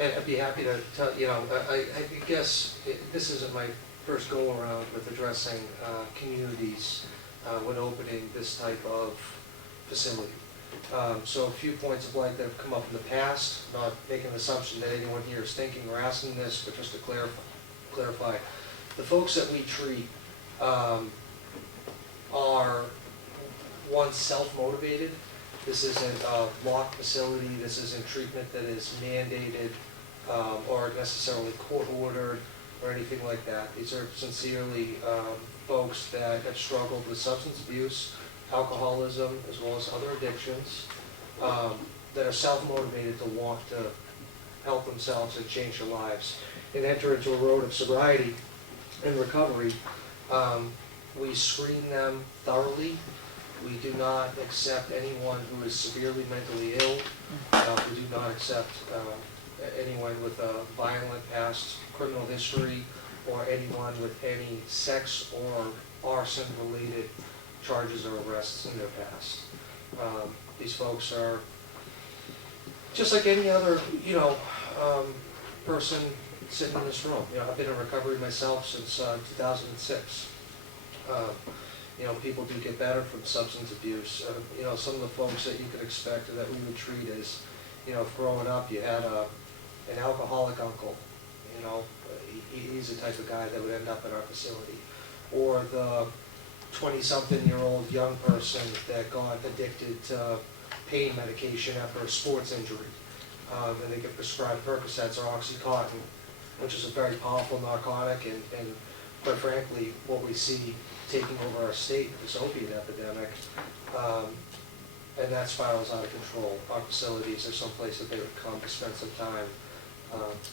And I'd be happy to tell, I guess this isn't my first go around with addressing communities when opening this type of facility. So a few points of light that have come up in the past, not making an assumption that anyone here is thinking or asking this, but just to clarify. The folks that we treat are, one, self-motivated. This isn't a locked facility, this isn't treatment that is mandated or necessarily court-ordered or anything like that. These are sincerely folks that have struggled with substance abuse, alcoholism, as well as other addictions, that are self-motivated to want to help themselves and change their lives and enter into a road of sobriety and recovery. We screen them thoroughly. We do not accept anyone who is severely mentally ill. We do not accept anyone with a violent past criminal history or anyone with any sex or arson-related charges or arrests in their past. These folks are just like any other, person sitting in this room. I've been in recovery myself since 2006. People do get better from substance abuse. Some of the folks that you could expect that we would treat as, if growing up you had an alcoholic uncle, he's the type of guy that would end up in our facility. Or the 20-something-year-old young person that got addicted to pain medication after a sports injury. And they get prescribed Percocets or Oxycontin, which is a very powerful narcotic, and quite frankly, what we see taking over our state, this opiate epidemic, and that spirals out of control. Our facilities are someplace that they would come to spend some time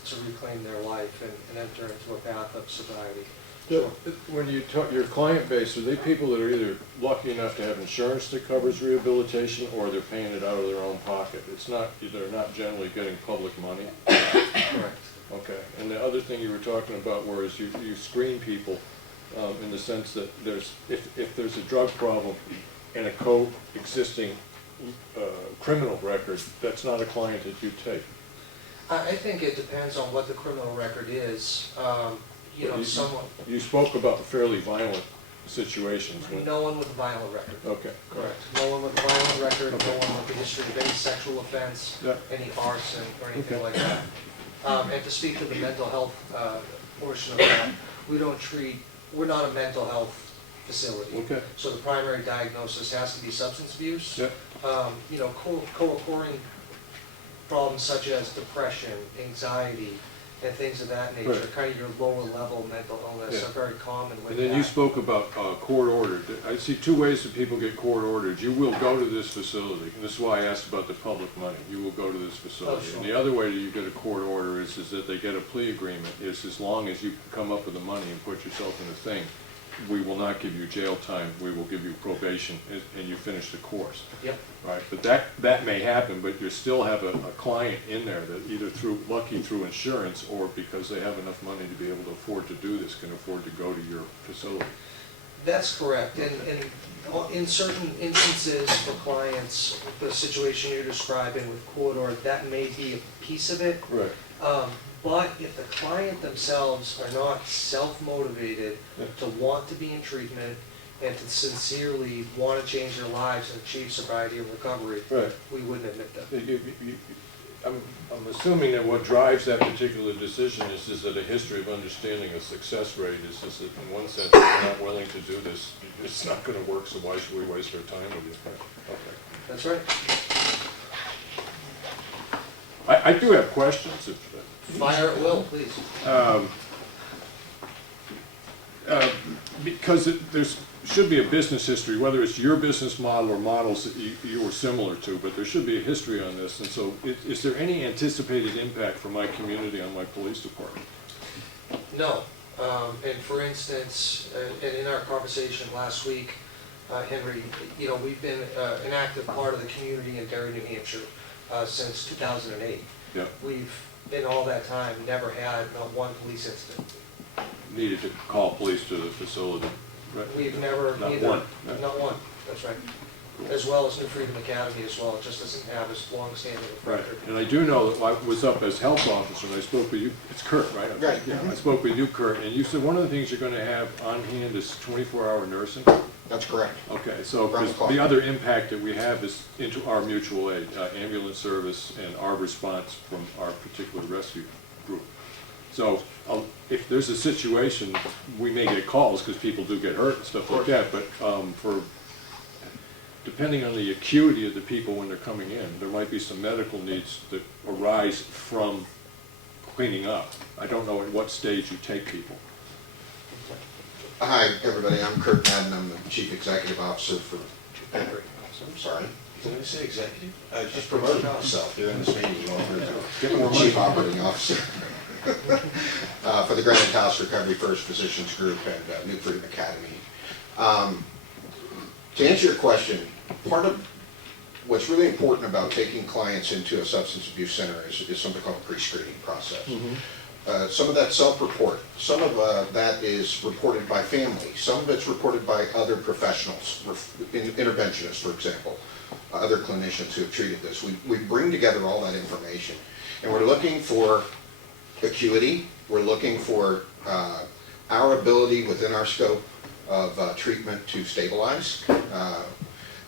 to reclaim their life and enter into a path of sobriety. So, when you talk your client base, are they people that are either lucky enough to have insurance that covers rehabilitation, or they're paying it out of their own pocket? They're not generally getting public money? Correct. Okay, and the other thing you were talking about was you screen people in the sense that if there's a drug problem and a co-existing criminal record, that's not a client that you take. I think it depends on what the criminal record is. You spoke about the fairly violent situations when? No one with a violent record. Okay. Correct. No one with a violent record, no one with a history of any sexual offense, Yeah. any arson, or anything Okay. like that. And to speak to the mental health portion of that, we're not a mental health facility. Okay. So the primary diagnosis has to be substance abuse. Yeah. You know, co-occurring problems such as depression, anxiety, and things of that nature, Right. kind of your lower level mental illness Yeah. are very common with And that. then you spoke about court ordered. I see two ways that people get court ordered. You will go to this facility, and this is why I asked about the public money. You will go to this facility. Oh, sure. And the other way that you get a court order is that they get a plea agreement, is as long as you can come up with the money and put yourself in a thing, we will not give you jail time, we will give you probation, and you finish the course. Yep. Right, but that may happen, but you still have a client in there that either lucky through insurance, or because they have enough money to be able to afford to do this, can afford to go to your facility. That's correct, and in certain instances for clients, the situation you're describing with court order, that may be a piece of it. Right. But if the client themselves are not self-motivated to want to be in treatment and to sincerely want to change their lives and achieve sobriety and recovery, Right. we wouldn't admit them. I'm assuming that what drives that particular decision is that a history of understanding a success rate is just that in one sense, if you're not willing to do this, it's not gonna work, so why should we waste our time with you? Okay. That's right. I do have questions if. Fire at will, please. Because there's, should be a business history, whether it's your business model or models that you were similar to, but there should be a history on this. And so is there any anticipated impact for my community on my police department? No. And for instance, and in our conversation last week, Henry, you know, we've been an active part of the community in Derry, New Hampshire since 2008. Yeah. We've, in all that time, never had not one police incident. Needed to call police to the facility, right? We've never, Not neither, one. not one, that's right. As well as New Freedom Academy as well, it just doesn't have as long-standing a Right, record. and I do know that I was up as health officer, and I spoke with you, it's Kurt, right? Right. Yeah, I spoke with you, Kurt, and you said one of the things you're gonna have on hand is 24-hour nursing? That's correct. Okay, so 'cause Round the clock. the other impact that we have is into our mutual aid, ambulance service and our response from our particular rescue group. So if there's a situation, we may get calls because people do get hurt and stuff like that, but depending on the acuity of the people when they're coming in, there might be some medical needs that arise from cleaning up. I don't know at what stage you take people. Hi, everybody. I'm Kurt Madden. I'm the Chief Executive Officer for, I'm sorry, did I say executive? I just promoted myself during this meeting. You offered to Chief Operating Officer for the Granite House Recovery First Physicians Group and New Freedom Academy. To answer your question, part of what's really important about taking clients into a substance abuse center is something called a pre-screening process. Some of that's self-report. Some of that is reported by family. Some of it's reported by other professionals, interventionists, for example, other clinicians who have treated this. We bring together all that information, and we're looking for acuity. We're looking for our ability within our scope of treatment to stabilize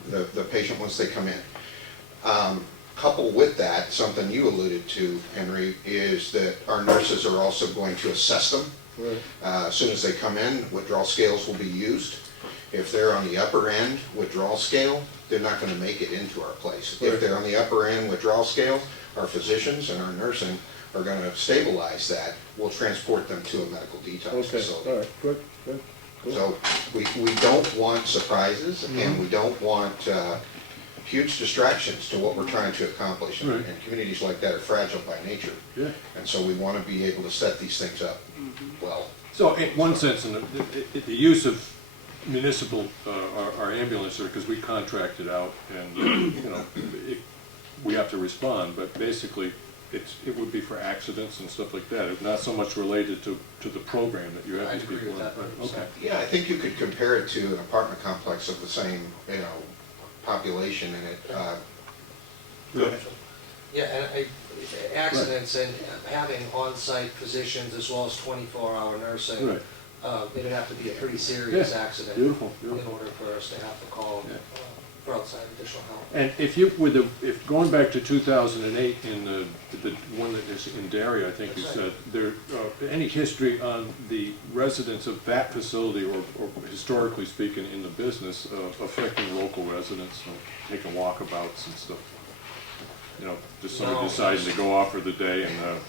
the patient once they come in. Coupled with that, something you alluded to, Henry, is that our nurses are also going to assess them. Right. As soon as they come in, withdrawal scales will be used. If they're on the upper end withdrawal scale, they're not going to make it into our place. Right. If they're on the upper end withdrawal scale, our physicians and our nursing are going to stabilize that. We'll transport them to a medical detox facility. All right, good. Cool. So we don't want surprises, and we don't want huge distractions to what we're trying to accomplish. And, Right. and communities like that are fragile by nature. Yeah. And so we want to be able to set these things up well. So in one sense, in the use of municipal, our ambulance, because we contract it out, and you know, we have to respond, but basically it would be for accidents and stuff like that. It's not so much related to the program that you have these people in. Right, okay. Yeah, I think you could compare it to an apartment complex of the same, population in it. Yeah, and accidents and having on-site physicians as well as 24-hour nursing Right. It'd have to be a pretty serious Yeah, accident. beautiful, In beautiful. order for us to have to call Yeah. for outside additional help. And if you, with the, if going back to 2008 in the one that is in Derry, I think you That's said, there, any history on the residents of that facility or historically speaking in the business affecting local residents, taking walkabouts and stuff? You know, just somebody No. deciding to go off for the day and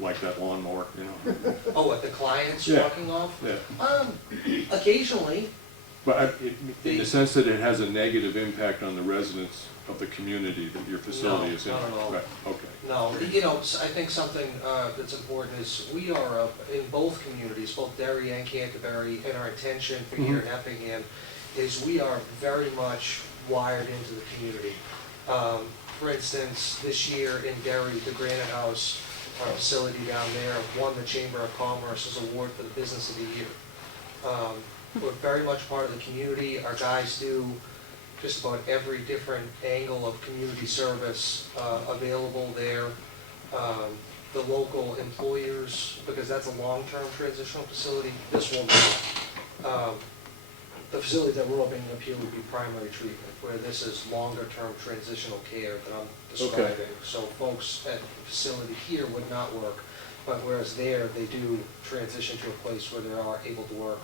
like that lawnmower, you know? Oh, what, the clients Yeah. walking off? Yeah. Occasionally, But in the sense that it has a negative impact on the residents of the community that your facility is in? not at all. Right, okay. no, you know, I think something that's important is we are in both communities, both Derry and Canterbury, and our intention for here in Effingham is we are very much wired into the community. For instance, this year in Derry, the Granite House, our facility down there, won the Chamber of Commerce's award for the Business of the Year. We're very much part of the community. Our guys do just about every different angle of community service available there. The local employers, because that's a long-term transitional facility, this will not. The facility that we're opening up here would be primary treatment, where this is longer-term transitional care that I'm describing. So folks at the facility here would not work, but whereas there, they do transition to a place where they are able to work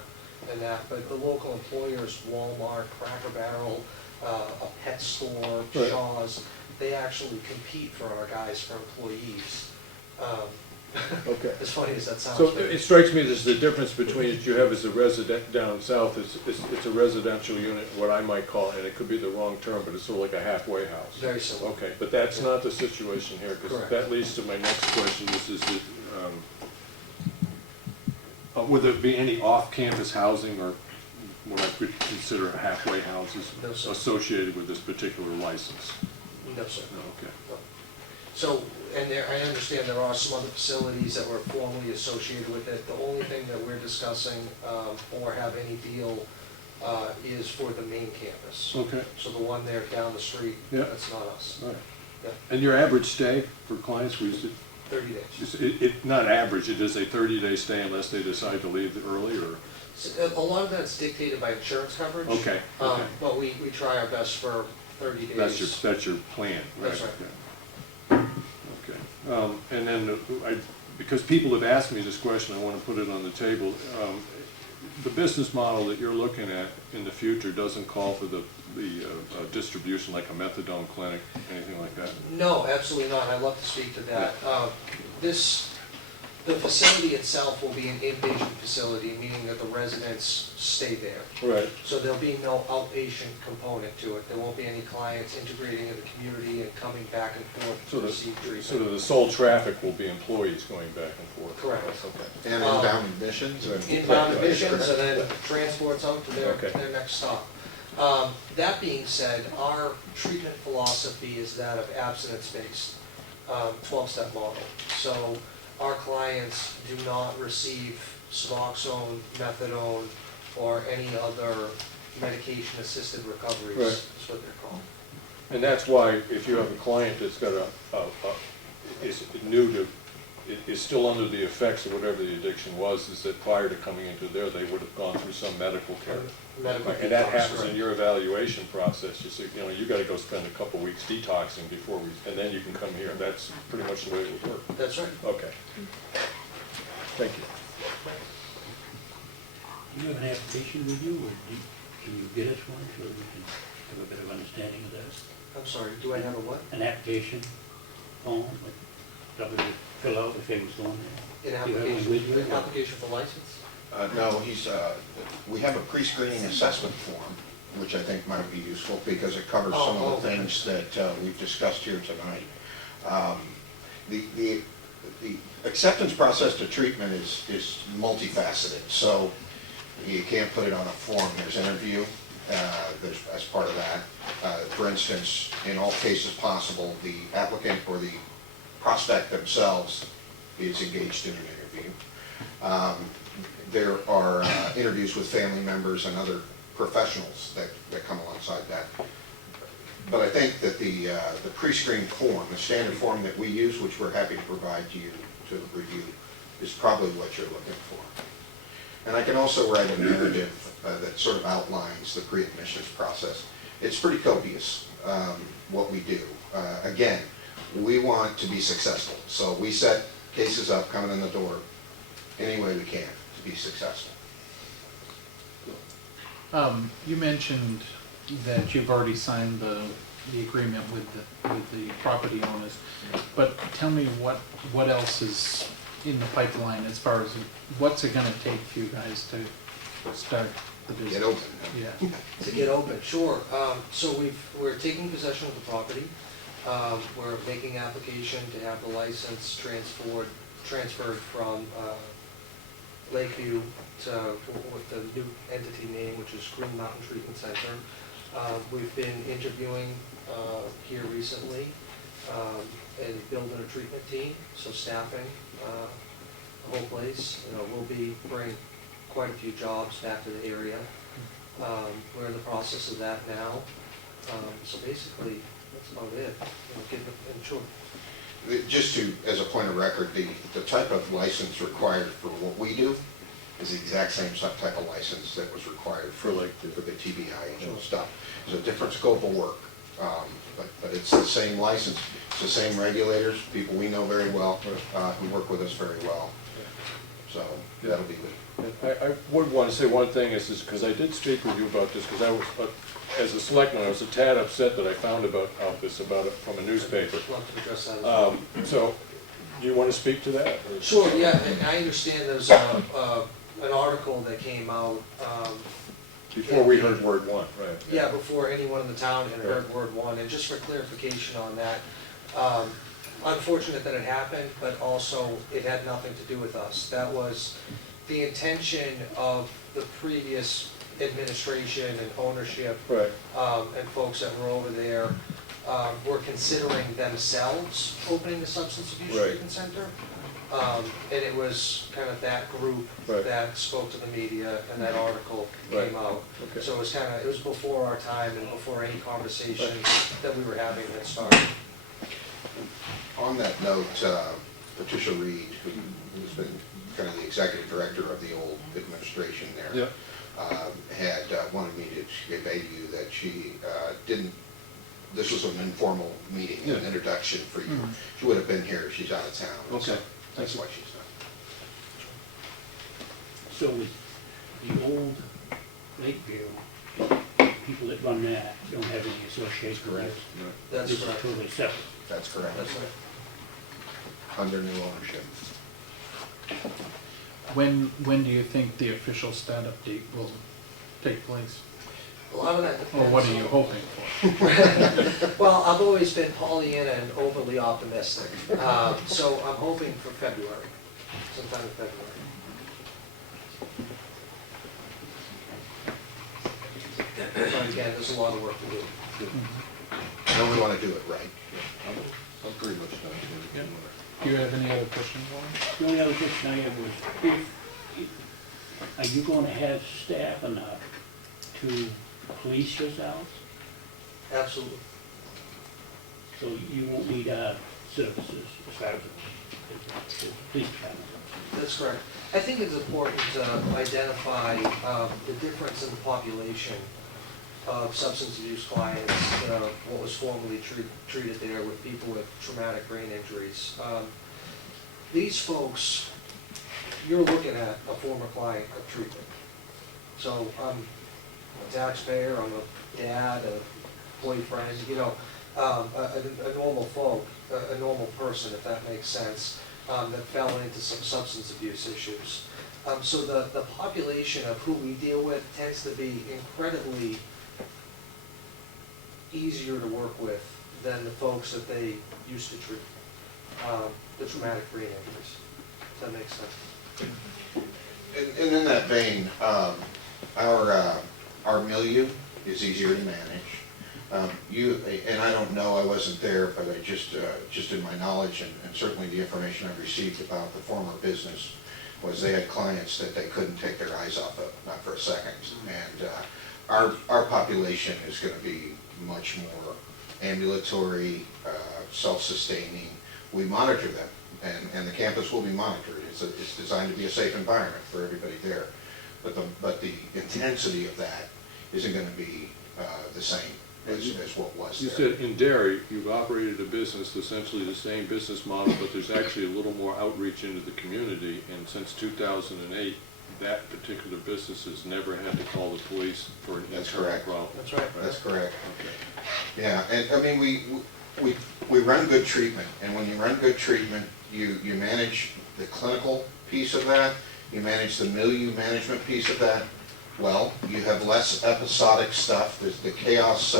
and that. But the local employers, Walmart, Cracker Barrel, a pet store, Right. Shaw's, they actually compete for our guys for employees. Okay. As funny as that sounds. So but- it strikes me that the difference between what you have as a resident down south, it's a residential unit, what I might call, and it could be the wrong term, but it's sort of like a halfway house. Very similar. Okay, but that's not the situation here, because Correct. that leads to my next question, is that, would there be any off-campus housing or what I could consider halfway houses No, sir. associated with this particular license? No, sir. Okay. So, and there, I understand there are some other facilities that were formally associated with it. The only thing that we're discussing, or have any deal, is for the main campus. Okay. So the one there down the street, Yeah. that's not us. All right. Yeah, And your average stay for clients, we used to, 30 days. not average, it is a 30-day stay unless they decide to leave early, or? So, a lot of that's dictated by insurance coverage. Okay, okay. But we try our best for 30 days. That's your plan, right? That's right. Yeah. Okay. And then, because people have asked me this question, I want to put it on the table. The business model that you're looking at in the future doesn't call for the distribution like a methadone clinic, anything like that? No, absolutely not. I'd love to speak to that. The facility itself will be an inpatient facility, meaning that the residents stay there. Right. So there'll be no outpatient component to it. There won't be any clients integrating in the community and coming back and forth to receive treatment. So the sole traffic will be employees going back and forth? Correct. Okay. And inbound admissions? Inbound admissions and then transports out to Okay. their next stop. That being said, our treatment philosophy is that of abstinence-based, 12-step model. So our clients do not receive Suboxone, methadone, or any other medication-assisted recoveries, Right. is what they're called. And that's why if you have a client that's got is new to, is still under the effects of whatever the addiction was, is that prior to coming into there, they would have gone through some medical care. Medical And that detox, happens in correct. your evaluation process. You say, you gotta go spend a couple weeks detoxing before and then you can come here. That's pretty much the way it would work. That's right. Okay. Thank you. Do you have an application with you, or can you get us one so we can have a better understanding of that? I'm sorry, do I have a what? An application form, like, somebody would fill out if they was going there? An Do you have one with you? application for license? No, we have a pre-screening assessment form, which I think might be useful because it covers some of the things that we've discussed here tonight. The acceptance process to treatment is multifaceted, so you can't put it on a form. There's interview as part of that. For instance, in all cases possible, the applicant or the prospect themselves is engaged in an interview. There are interviews with family members and other professionals that come alongside that. But I think that the pre-screen form, the standard form that we use, which we're happy to provide to you to review, is probably what you're looking for. And I can also write a narrative that sort of outlines the pre-admissions process. It's pretty copious, what we do. Again, we want to be successful, so we set cases up coming in the door any way we can to be successful. You mentioned that you've already signed the agreement with the property owners, but tell me what else is in the pipeline as far as, what's it gonna take for you guys to start the business? Get open. Yeah. To get open, sure. So we're taking possession of the property. We're making application to have the license transferred from Lakeview to, with the new entity name, which is Green Mountain Treatment Center. We've been interviewing here recently and building a treatment team, so staffing the whole place. You know, we'll bring quite a few jobs back to the area. We're in the process of that now. So basically, that's about it. You know, Just to, as a point of record, the type of license required for what we do is the exact same type of license that was required for the TBI and stuff. It's a different scope of work, but it's the same license, it's the same regulators, people we know very well, who work with us very well. So that'll be good. I would want to say one thing is because I did speak with you about this, because I was, as a selectman, I was a tad upset that I found about this from a newspaper. Love to address that as well. So, do you want to speak to that? Sure, yeah, and I understand there's an article that came out. Before we heard word one, right? Yeah, before anyone in the town had heard word one, and just for clarification on that, unfortunate that it happened, but also it had nothing to do with us. That was the intention of the previous administration and ownership, right. And folks that were over there were considering themselves opening the substance abuse Right. treatment center. And it was kind of that group Right. that spoke to the media, and that article Right. came out. Okay. So it was before our time and before any conversation that we were having had started. On that note, Patricia Reed, who's been kind of the executive director of the old administration there, had wanted me to convey to you that she didn't, this was an informal meeting, an introduction for you. She would have been here, she's out of town. Okay. So that's why she's not. So with the old Lakeview, people that run that don't have any association with it. That's This is correct. totally separate. That's correct. That's right. Under new ownership. When do you think the official startup date will take place? A lot of that Or depends. what are you hoping for? Well, I've always been Pollyanna and overly optimistic, so I'm hoping for February, sometime in February. But again, there's a lot of work to do. And we want to do it right. I'm pretty much done. Yeah. Do you have any other questions, Warren? The only other question I have was, are you going to have staff enough to police yourselves? Absolutely. So you won't need services as far as the police department? That's correct. I think it's important to identify the difference in the population of substance abuse clients, what was formerly treated there with people with traumatic brain injuries. These folks, you're looking at a former client of treatment. So I'm a taxpayer, I'm a dad, a boyfriend, you know, a normal folk, a normal person, if that makes sense, that fell into some substance abuse issues. So the population of who we deal with tends to be incredibly easier to work with than the folks that they used to treat, the traumatic brain injuries. Does that make sense? And in that vein, our milieu is easier to manage. And I don't know, I wasn't there, but I just in my knowledge and certainly the information I've received about the former business was they had clients that they couldn't take their eyes off of, not for a second. And our population is going to be much more ambulatory, self-sustaining. We monitor them, and the campus will be monitored. It's designed to be a safe environment for everybody there. but the intensity of that isn't gonna be, the same as what was You there. said in Derry, you've operated a business, essentially the same business model, but there's actually a little more outreach into the community, and since 2008, that particular business has never had to call the police for an That's internal correct. problem. That's right. That's correct. Okay. Yeah, and I mean, we run good treatment, and when you run good treatment, you manage the clinical piece of that, you manage the milieu management piece of that. Well, you have less episodic stuff, the chaos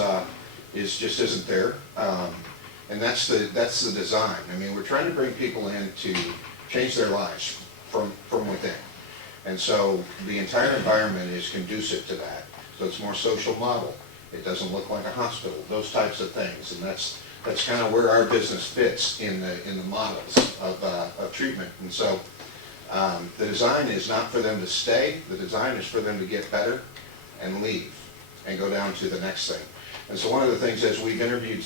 just isn't there, and that's the design. I mean, we're trying to bring people in to change their lives from within. And so the entire environment is conducive to that. So it's more social model. It doesn't look like a hospital, those types of things. And that's kind of where our business fits in the models of treatment. And so the design is not for them to stay. The design is for them to get better and leave and go down to the next thing. And so one of the things as we've interviewed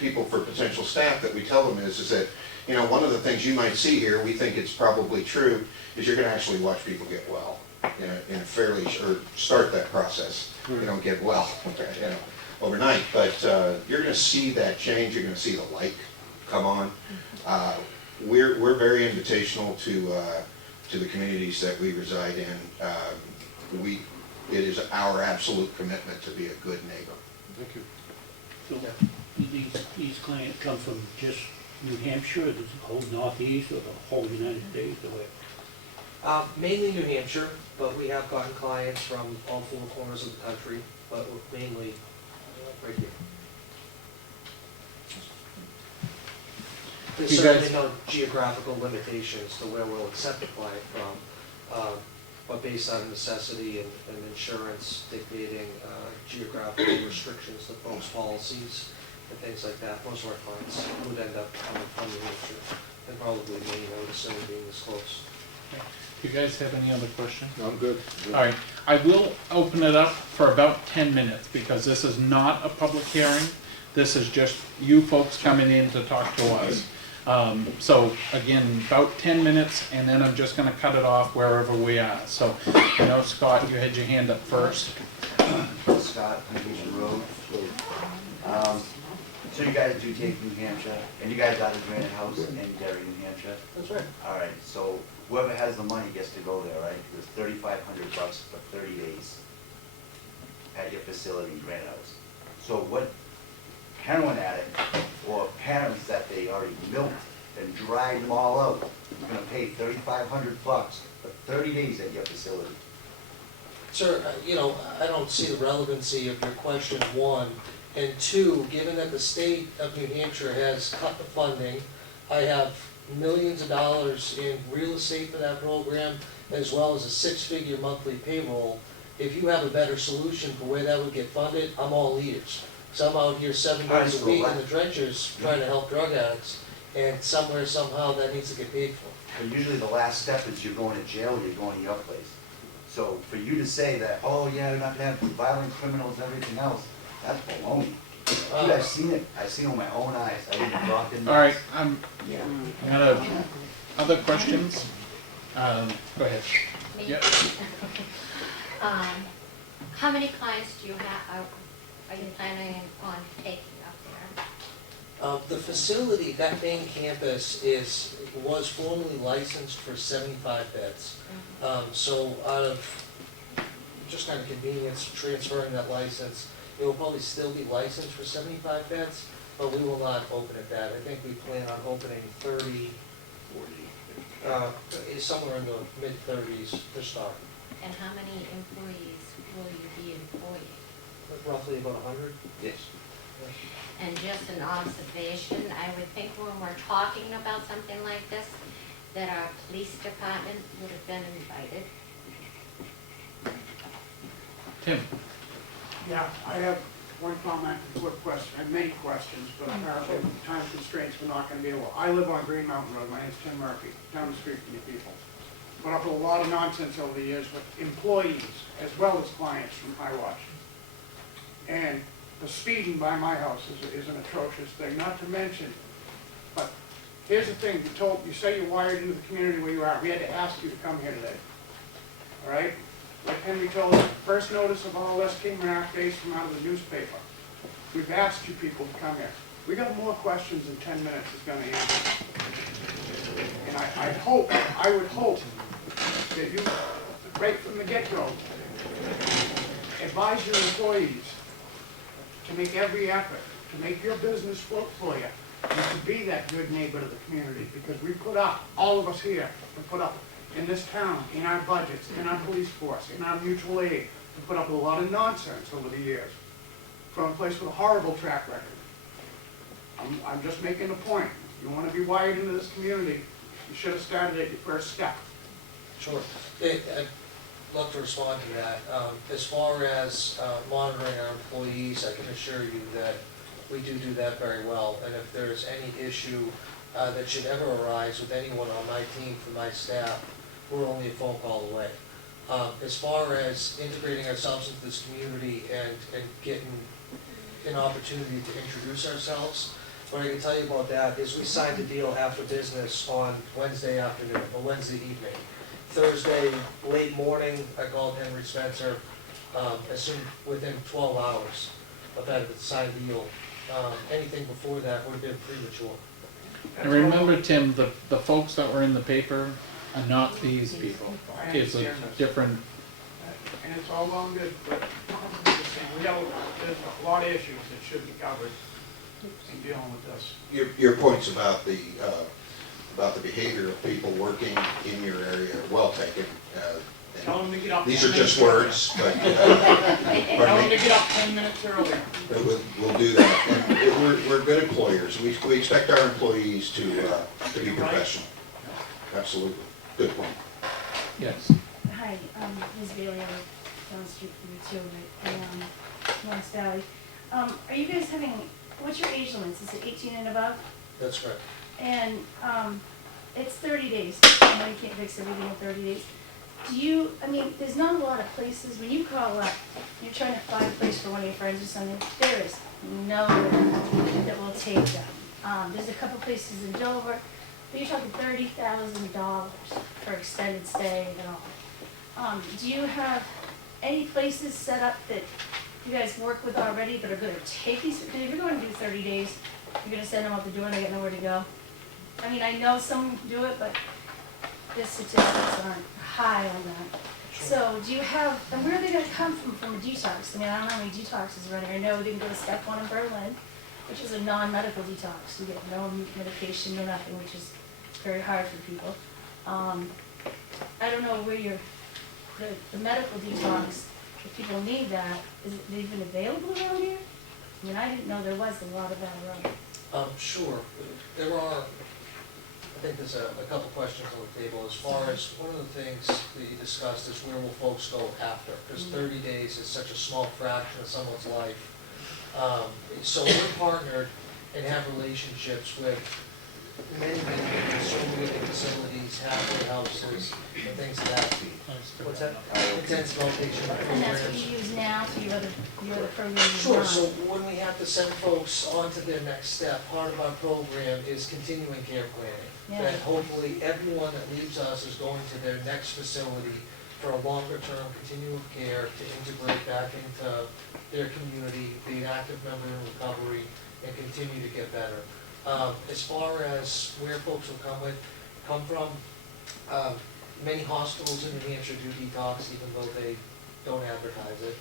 people for potential staff that we tell them is that, you know, one of the things you might see here, we think it's probably true, is you're going to actually watch people get well in a fairly, or start that process. You don't get well, you know, overnight, but you're going to see that change. You're going to see the light come on. We're very invitational to the communities that we reside in. It is our absolute commitment to be a good neighbor. Thank you. So these clients come from just New Hampshire, the whole Northeast, or the whole United States, or where? Mainly New Hampshire, but we have gotten clients from all four corners of the country, but we're mainly right here. There's You certainly guys- no geographical limitations to where we'll accept a client from, but based on necessity and insurance dictating geographical restrictions to folks' policies and things like that, most of our clients would end up coming from New Hampshire, and probably Maine, I would assume, being this close. Do you guys have any other questions? No, I'm good. All right, I will open it up for about 10 minutes, because this is not a public hearing. This is just you folks coming in to talk to us. So again, about 10 minutes, and then I'm just gonna cut it off wherever we are. So, I know, Scott, you had your hand up first. Scott, Huntington Road. So you guys do take New Hampshire, and you guys are the Granite House in Derry, New Hampshire? That's right. All right, so whoever has the money gets to go there, right? It's $3,500 for 30 days at your facility in Granite House. So what heroin addict or parents that they already milked and dried them all out, are gonna pay $3,500 for 30 days at your facility? Sir, you know, I don't see the relevancy of your question, one. And two, given that the state of New Hampshire has cut the funding, I have millions of dollars in real estate for that program, as well as a six-figure monthly payroll. If you have a better solution for where that would get funded, I'm all ears. So I'm out here 7 days a week in the trenches trying to help drug addicts, and somewhere, somehow, that needs to get paid for. But usually the last step is you're going to jail or you're going to your place. So for you to say that, oh yeah, they're not gonna have violent criminals and everything else, that's baloney. Dude, I've seen it. I've seen it with my own eyes. I even dropped in. All right, other questions? Go ahead. Me? Yep. How many clients do you have, are you planning on taking up there? The facility, that main campus was formerly licensed for 75 beds. So out of, just out of convenience, transferring that license, it will probably still be licensed for 75 beds, but we will not open at that. I think we plan on opening 30, 40, somewhere in the mid-30s to start. And how many employees will you be employing? Roughly about 100? Yes. And just an observation, I would think when we're talking about something like this, that our police department would have been invited. Tim? Yeah, I have one comment, a quick question, I have many questions, but apparently with time constraints, we're not gonna be able. I live on Green Mountain Road, my name's Tim Murphy, down the street from you people. Put up with a lot of nonsense over the years with employees as well as clients from Highwatch. And the speeding by my house is an atrocious thing, not to mention, but here's the thing, you say you're wired into the community where you are, we had to ask you to come here today, all right? like Henry told us, the first notice of all this came in our face from out of the newspaper. We've asked you people to come here. We got more questions than 10 minutes is gonna answer. And I would hope that you, right from the get-go, advise your employees to make every effort, to make your business work for you, and to be that good neighbor to the community, because we put up, all of us here, to put up in this town, in our budgets, in our police force, in our mutual aid, to put up a lot of nonsense over the years, from a place with a horrible track record. I'm just making a point. If you want to be wired into this community, you should have started at your first step. Sure. I'd love to respond to that. As far as monitoring our employees, I can assure you that we do that very well. And if there's any issue that should ever arise with anyone on my team, from my staff, we're only a phone call away. As far as integrating ourselves into this community and getting an opportunity to introduce ourselves, what I can tell you about that is we signed a deal after business on Wednesday afternoon, or Wednesday evening. Thursday, late morning, I called Henry Spencer, within 12 hours of that signed deal. Anything before that would have been premature. And remember, Tim, the folks that were in the paper are not these people. It's a different, And it's all well and good, but I'm just saying, there's a lot of issues that should be covered in dealing with this. Your points about the behavior of people working in your area are well taken. Tell them to get up. These 10 are just minutes words, but, Tell them to get up 10 minutes earlier. but we'll do that. And we're good employers. We expect our employees to be professional. Absolutely. Good point. yes. Hi, Ms. Bailey, I'm down the street from you too, right, Lawrence Valley. Are you guys having, what's your age limits? Is it 18 and above? That's correct. And, it's 30 days. I know you can't fix everything in 30 days. There's not a lot of places, when you call up, you're trying to find a place for one of your friends or something, there is nowhere that will take them. There's a couple places in Dover, but you're talking $30,000 for extended stay and all. Do you have any places set up that you guys work with already that are gonna take these, if you're going to do 30 days, you're gonna send them out the door and they got nowhere to go? I know some do it, but the statistics aren't high on that. So do you have, and where are they gonna come from a detox? I don't know how many detoxes are in there. I know they can go to step 1 in Berlin, which is a non-medical detox. You get no medication, no nothing, which is very hard for people. I don't know where the medical detox, if people need that, is it even available around here? I didn't know there was a lot of that around. Sure. There are, I think there's a couple questions on the table. As far as one of the things that you discussed is where will folks go after? Because 30 days is such a small fraction of someone's life. So we're partnered and have relationships with many distributed facilities, halfway houses, and things of that. What's that? Intensive outpatient programs. And that's what you use now for your other programs? Sure, so when we have to send folks on to their next step, part of our program is continuing care planning. Yeah. That hopefully everyone that leaves us is going to their next facility for a longer term continuum of care to integrate back into their community, be an active member in recovery, and continue to get better. As far as where folks will come from, many hospitals in New Hampshire do detox, even though they don't advertise it.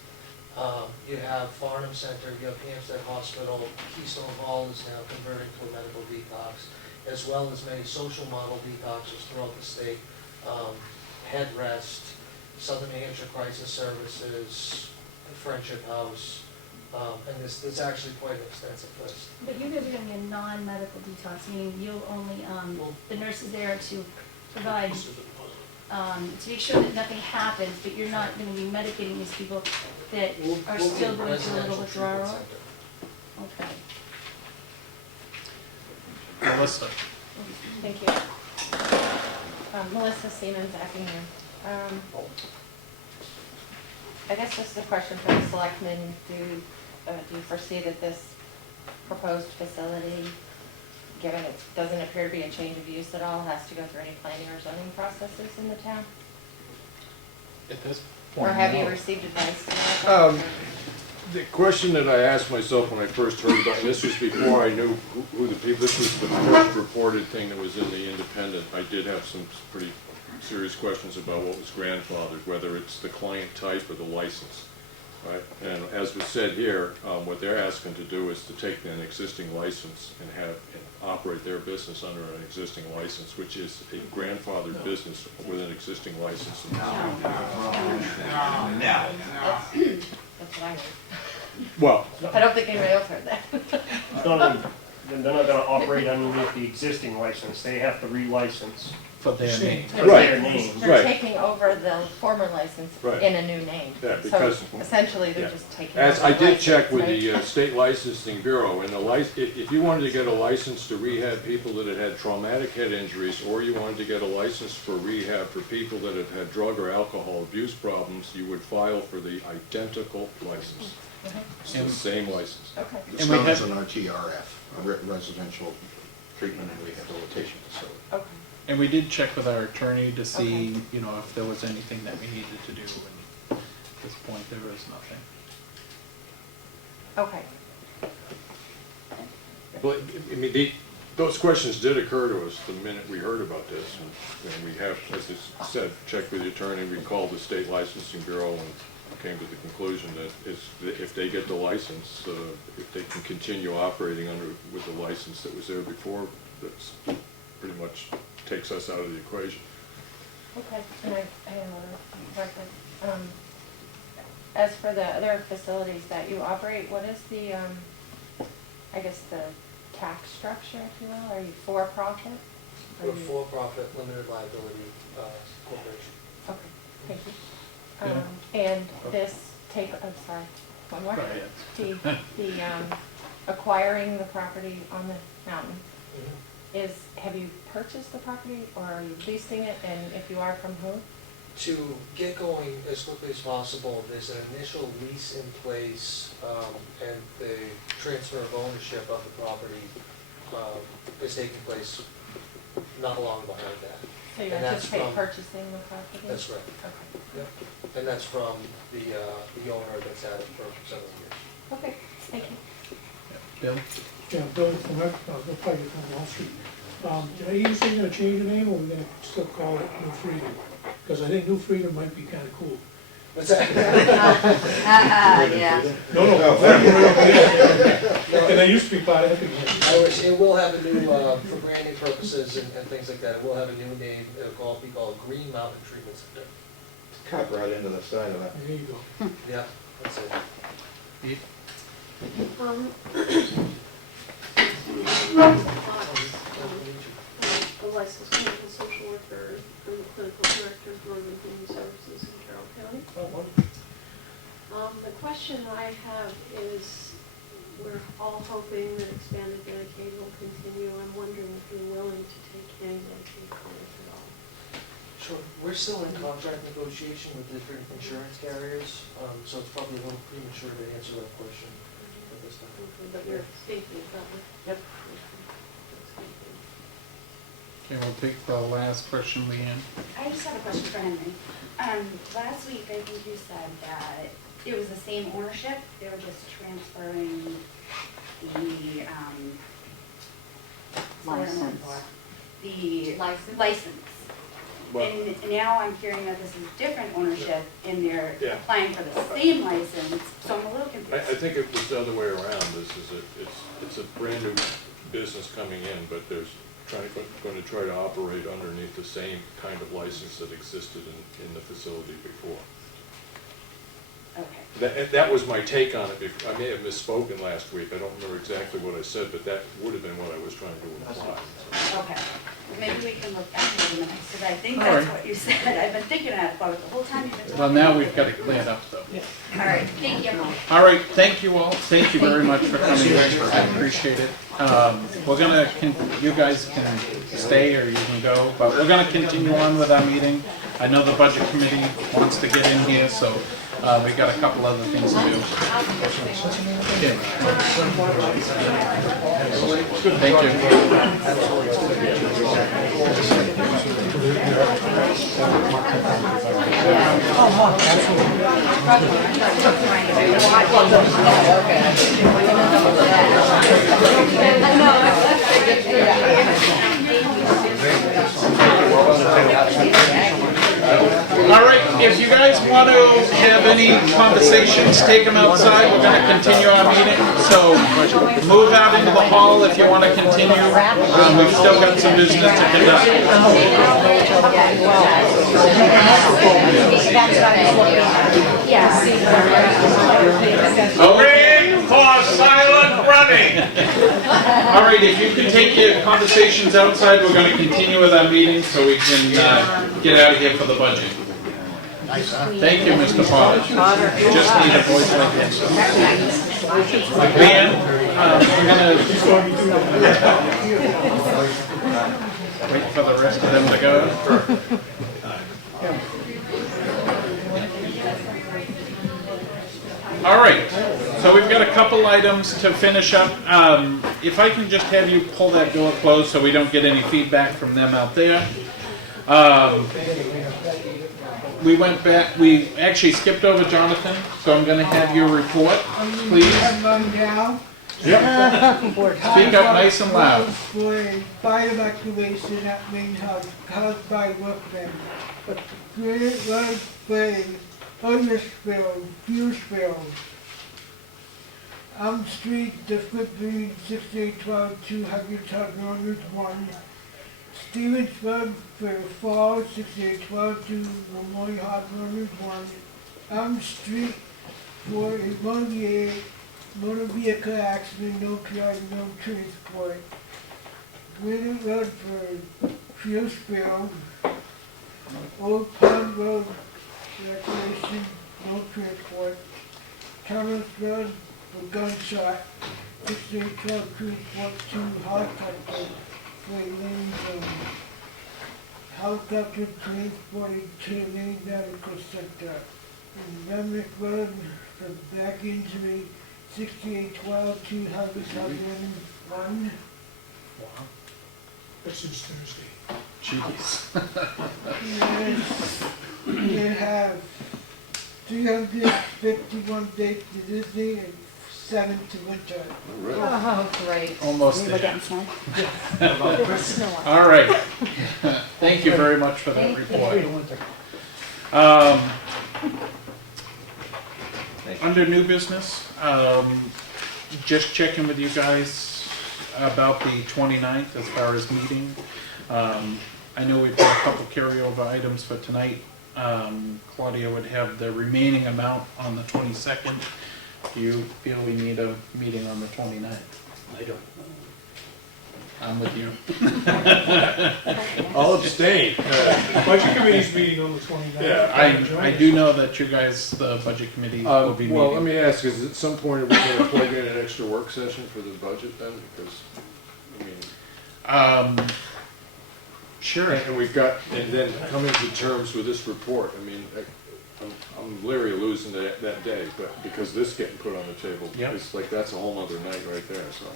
You have Farnham Center, you have Hampstead Hospital, Keystone Hall is now converting to a medical detox, as well as many social model detoxes throughout the state. Headrest, Southern New Hampshire Crisis Services, Friendship House, and there's actually quite an extensive list. But you guys are gonna be a non-medical detox, meaning you'll only, the nurse is there to provide, to make sure that nothing happens, but you're not gonna be medicating these people that are still going through a little withdrawal? Okay. Melissa. Thank you. Melissa Siemens, Effingham. I guess this is a question for the selectmen. Do you foresee that this proposed facility, given it doesn't appear to be a change of use at all, has to go through any planning or zoning processes in the town? At this Or have you received advice to that? The question that I asked myself when I first heard about, and this was before I knew who the people, this was the first reported thing that was in the Independent. I did have some pretty serious questions about what was grandfathered, whether it's the client type or the license, right? And as was said here, what they're asking to do is to take an existing license and operate their business under an existing license, which is a grandfathered business with an existing license. That's what I heard. Well, I don't think anybody else heard that. Then they're not gonna operate underneath the existing license, they have to re-license. For their name. For their name. They're taking over the former license Right. in a new name. Yeah, because- So essentially, they're Yeah. just taking over As the I did license, check with right? the State Licensing Bureau, and if you wanted to get a license to rehab people that had had traumatic head injuries, or you wanted to get a license for rehab for people that have had drug or alcohol abuse problems, you would file for the identical license. It's the same license. Okay. It's known as an RTRF, a residential treatment and rehabilitation facility. Okay. And we did check with our attorney to see, you know, if there was anything that we needed to do, and at this point, there is nothing. Okay. Well, I mean, those questions did occur to us the minute we heard about this, and we have, as I said, checked with the attorney, we called the State Licensing Bureau and came to the conclusion that if they get the license, if they can continue operating with the license that was there before, that's pretty much takes us out of the equation. Okay, and I have another question. As for the other facilities that you operate, what is the, I guess, the tax structure, if you will? Are you for-profit? We're for-profit, limited liability corporation. Okay, thank you. And this I'm sorry, one more. Go ahead. The acquiring the property on the mountain, have you purchased the property, or are you leasing it, and if you are, from who? To get going as quickly as possible, there's an initial lease in place, and the transfer of ownership of the property is taking place not long behind that. So you And that's anticipate from- purchasing the property? That's right. Okay. Yep. And that's from the owner that's had it for several years. Okay, thank you. Bill? Yeah, Bill from, Bill Pickett from Wall Street. Did I hear you say you're gonna change the name, or we're gonna still call it New Freedom? Because I think New Freedom might be kinda cool. What's that? Yeah. No, and I used to be part of it. It will have a new, for branding purposes and things like that, it will have a new name, it'll be called Green Mountain Treatment Center. Cut right into the side of that. There you go. Yeah, that's it. A licensed clinical social worker from the clinical director of Northern Human Services in Carroll County. The question I have is, we're all hoping that expanded Medicaid will continue. I'm wondering if you're willing to take any Medicaid clients at all. Sure, we're still in contract negotiation with different insurance carriers, so it's probably a little premature to answer that question at this time. But you're thinking about it? Yep. Okay, we'll take the last question, Leanne. I just have a question for Henry. Last week, I think you said that it was the same ownership, they were just transferring the, License. The License? license. Well- And now I'm hearing that this is different ownership and they're Yeah. applying for the same license, so I'm a little I confused. think it was the other way around. It's a brand new business coming in, but there's going to try to operate underneath the same kind of license that existed in the facility before. Okay. That was my take on it. I may have misspoken last week. I don't remember exactly what I said, but that would have been what I was trying to imply. Okay, maybe we can look back at the minutes, because I think All that's right. what you said. I've been thinking about it the whole time you've been talking. Well, now we've got it cleared up, though. All right, thank you. All right, thank you all. Thank you very much for coming. I appreciate it. We're gonna, you guys can stay or you can go, but we're gonna continue on with our meeting. I know the budget committee wants to get in here, so we got a couple other things to do. Yeah. Thank you. All right, if you guys want to have any conversations, take them outside. We're going to continue our meeting. So move out into the hall if you want to continue. We've still got some business to conduct. Ring for silent running. All right, if you can take your conversations outside, we're going to continue with our meeting so we can get out of here for the budget. Thank you, Mr. Potter. Just need a voice like this. Ben, we're going to wait for the rest of them to go. All right, so we've got a couple items to finish up. If I can just have you pull that door closed so we don't get any feedback from them out there. We went back, we actually skipped over Jonathan, so I'm going to have your report, please. Yep. Speak up nice and loud. For a fire evacuation at main house caused by workmen. Granite road spray, oil spill, fuel spill. Elm Street, District Green, 6812, 200 Tugger's Route 1. Stevens Road, Fair Falls, 6812 to Memorial Harbor Route 1. Elm Street for a motor vehicle accident, no car, no transport. Granite Road for fuel spill. Old Pond Road, evacuation, no transport. Thomas Road for gunshot, 6812 to 42 helicopter. Helicopter transported to the main medical center. And Remnick Road for back injury, 6812 200 1. Wow. That's since Thursday. Jeez. You have 351 days to Disney and 7 to winter. Oh, great. Almost We were there. getting snow. All right. Thank you very much for that report. Under new business, just checking with you guys about the 29th as far as meeting. I know we've got a couple carryover items for tonight. Claudia would have the remaining amount on the 22nd. Do you feel we need a meeting on the 29th? I don't. I'm with you. I'll abstain. Budget committee's meeting on the 29th. Yeah, I do know that you guys, the budget committee, will be meeting. Well, let me ask, is at some point are we going to plug in an extra work session for the budget then? Because, I mean. Sure. And we've got, and then coming to terms with this report, I mean, I'm leery of losing that day, but because this getting put on the table, Yep. it's like, that's a whole other night right there, so,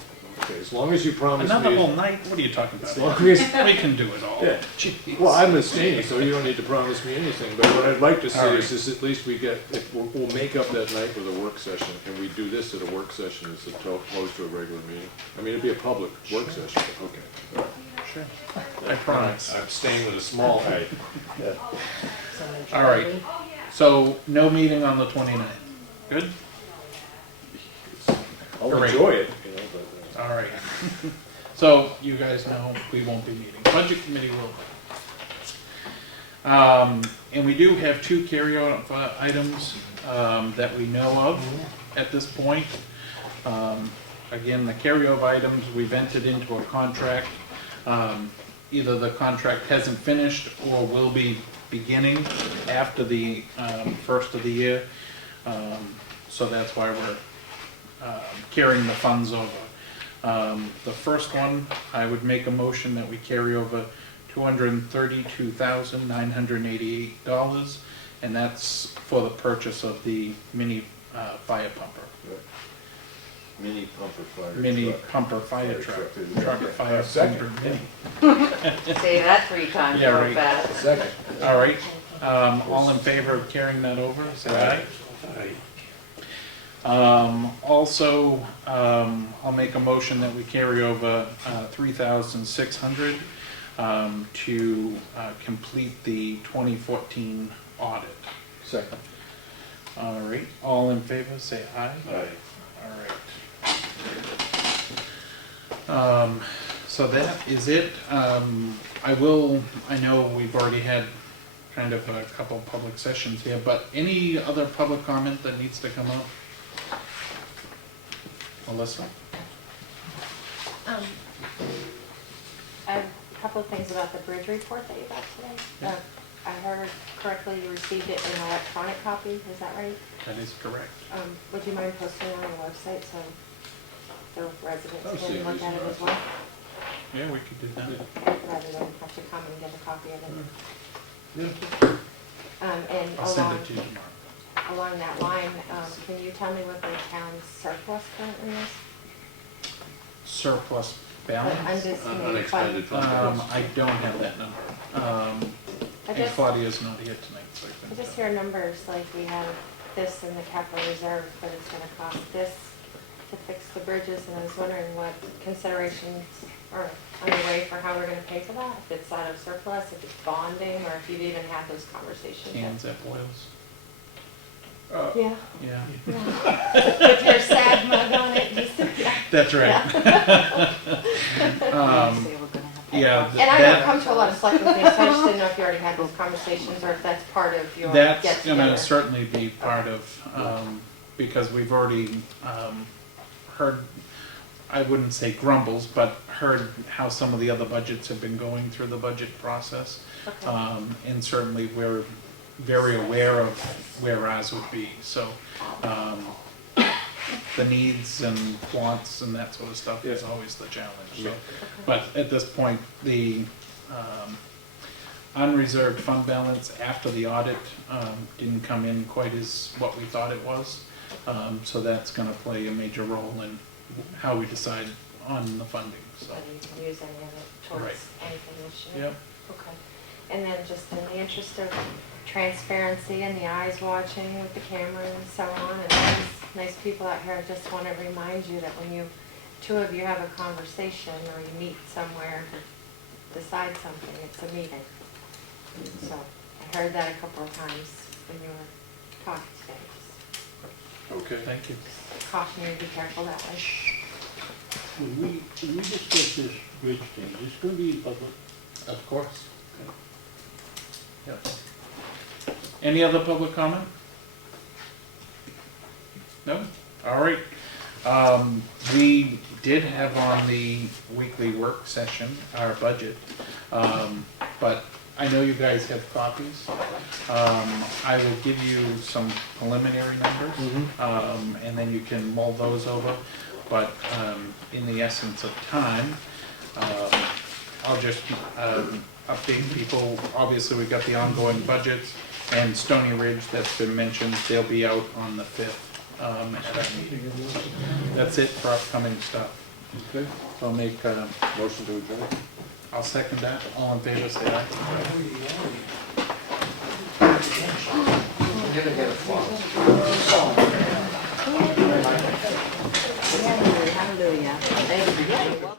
okay, as long as you promise me. Another whole night? What are you talking about? As long as. We can do it all. Yeah. Jeez. Well, I'm abstaining, so you don't need to promise me anything, but what I'd like to see All right. is at least we get, if we'll make up that night with a work session, and we do this at a work session as opposed to a regular meeting. I mean, it'd be a public work session, but okay. Sure. I promise. I'm staying with a small A. All right. So, no meeting on the 29th. Good? I'll Great. enjoy it, you know, but. All right. So, you guys know we won't be meeting. Budget committee will. And we do have two carryover items that we know of at this point. Again, the carryover items, we've entered into a contract. Either the contract hasn't finished or will be beginning after the first of the year. So that's why we're carrying the funds over. The first one, I would make a motion that we carry over $232,988, and that's for the purchase of the mini fire pumper. Mini pumper fire Mini truck. pumper fire truck. Truck fire pumper Second. mini. Say that 3 times Yeah, real right. fast. Second. All right, All in favor of carrying that over, say aye. Aye. Also, I'll make a motion that we carry over 3,600 to complete the 2014 audit. Second. All right, all in favor, say aye. Aye. All right. So that is it. I know we've already had kind of a couple public sessions here, but any other public comment that needs to come up? Melissa? I have a couple of things about the bridge report that you got today. Yeah. I heard correctly you received it in electronic copy, is that right? That is correct. Would you mind posting it on your website so the residents Oh, so can look at it as well? Yeah, we could do that. Rather than have to come and get a copy of it. Yeah. And I'll send it to you tomorrow. along that line, can you tell me what the town's surplus currently is? Surplus balance? Undesignated fund. I don't have that number. And Claudia's not here tonight, so I I couldn't just tell. hear numbers like we have this in the capital reserve, but it's gonna cost this to fix the bridges, and I was wondering what considerations are underway for how we're gonna pay for that? If it's out of surplus, if it's bonding, or if you've even had those conversations yet? Cans at Boyles. Yeah. Yeah. With your sad mug on it, just, yeah. That's right. Yeah, And I don't come to a lot of select meetings, so I just didn't know if you already had those conversations, or if that's part of your that's get-together. gonna certainly be part of, because we've already heard, I wouldn't say grumbles, but heard how some of the other budgets have been going through the budget process. Okay. And certainly we're very aware of where ours would be, so, the needs and wants and that sort of stuff is always the challenge, so. But at this point, the, unreserved fund balance after the audit, didn't come in quite as what we thought it was. So that's gonna play a major role in how we decide on the funding, so. Whether you can use any of it towards Right. anything this year? Yep. Okay. And then just in the interest of transparency and the eyes watching with the camera and so on, and these nice people out here, I just want to remind you that when you, two of you have a conversation or you meet somewhere to decide something, it's a meeting. So I heard that a couple of times when you were talking today. Okay. Thank you. Just caution you to be careful that way. When we discuss this bridge thing, is this gonna be in public? Of course. Yep. Any other public comment? No? All right. We did have on the weekly work session our budget, but I know you guys have copies. I will give you some preliminary numbers, and then you can mull those over. But in the essence of time, I'll just update people. Obviously, we've got the ongoing budgets, and Stony Ridge that's been mentioned, they'll be out on the 5th at our meeting. That's it for upcoming stuff. Okay. So I'll make a Motion to adjourn. I'll second that. All in favor, say aye. You're gonna get a flowers. Hallelujah.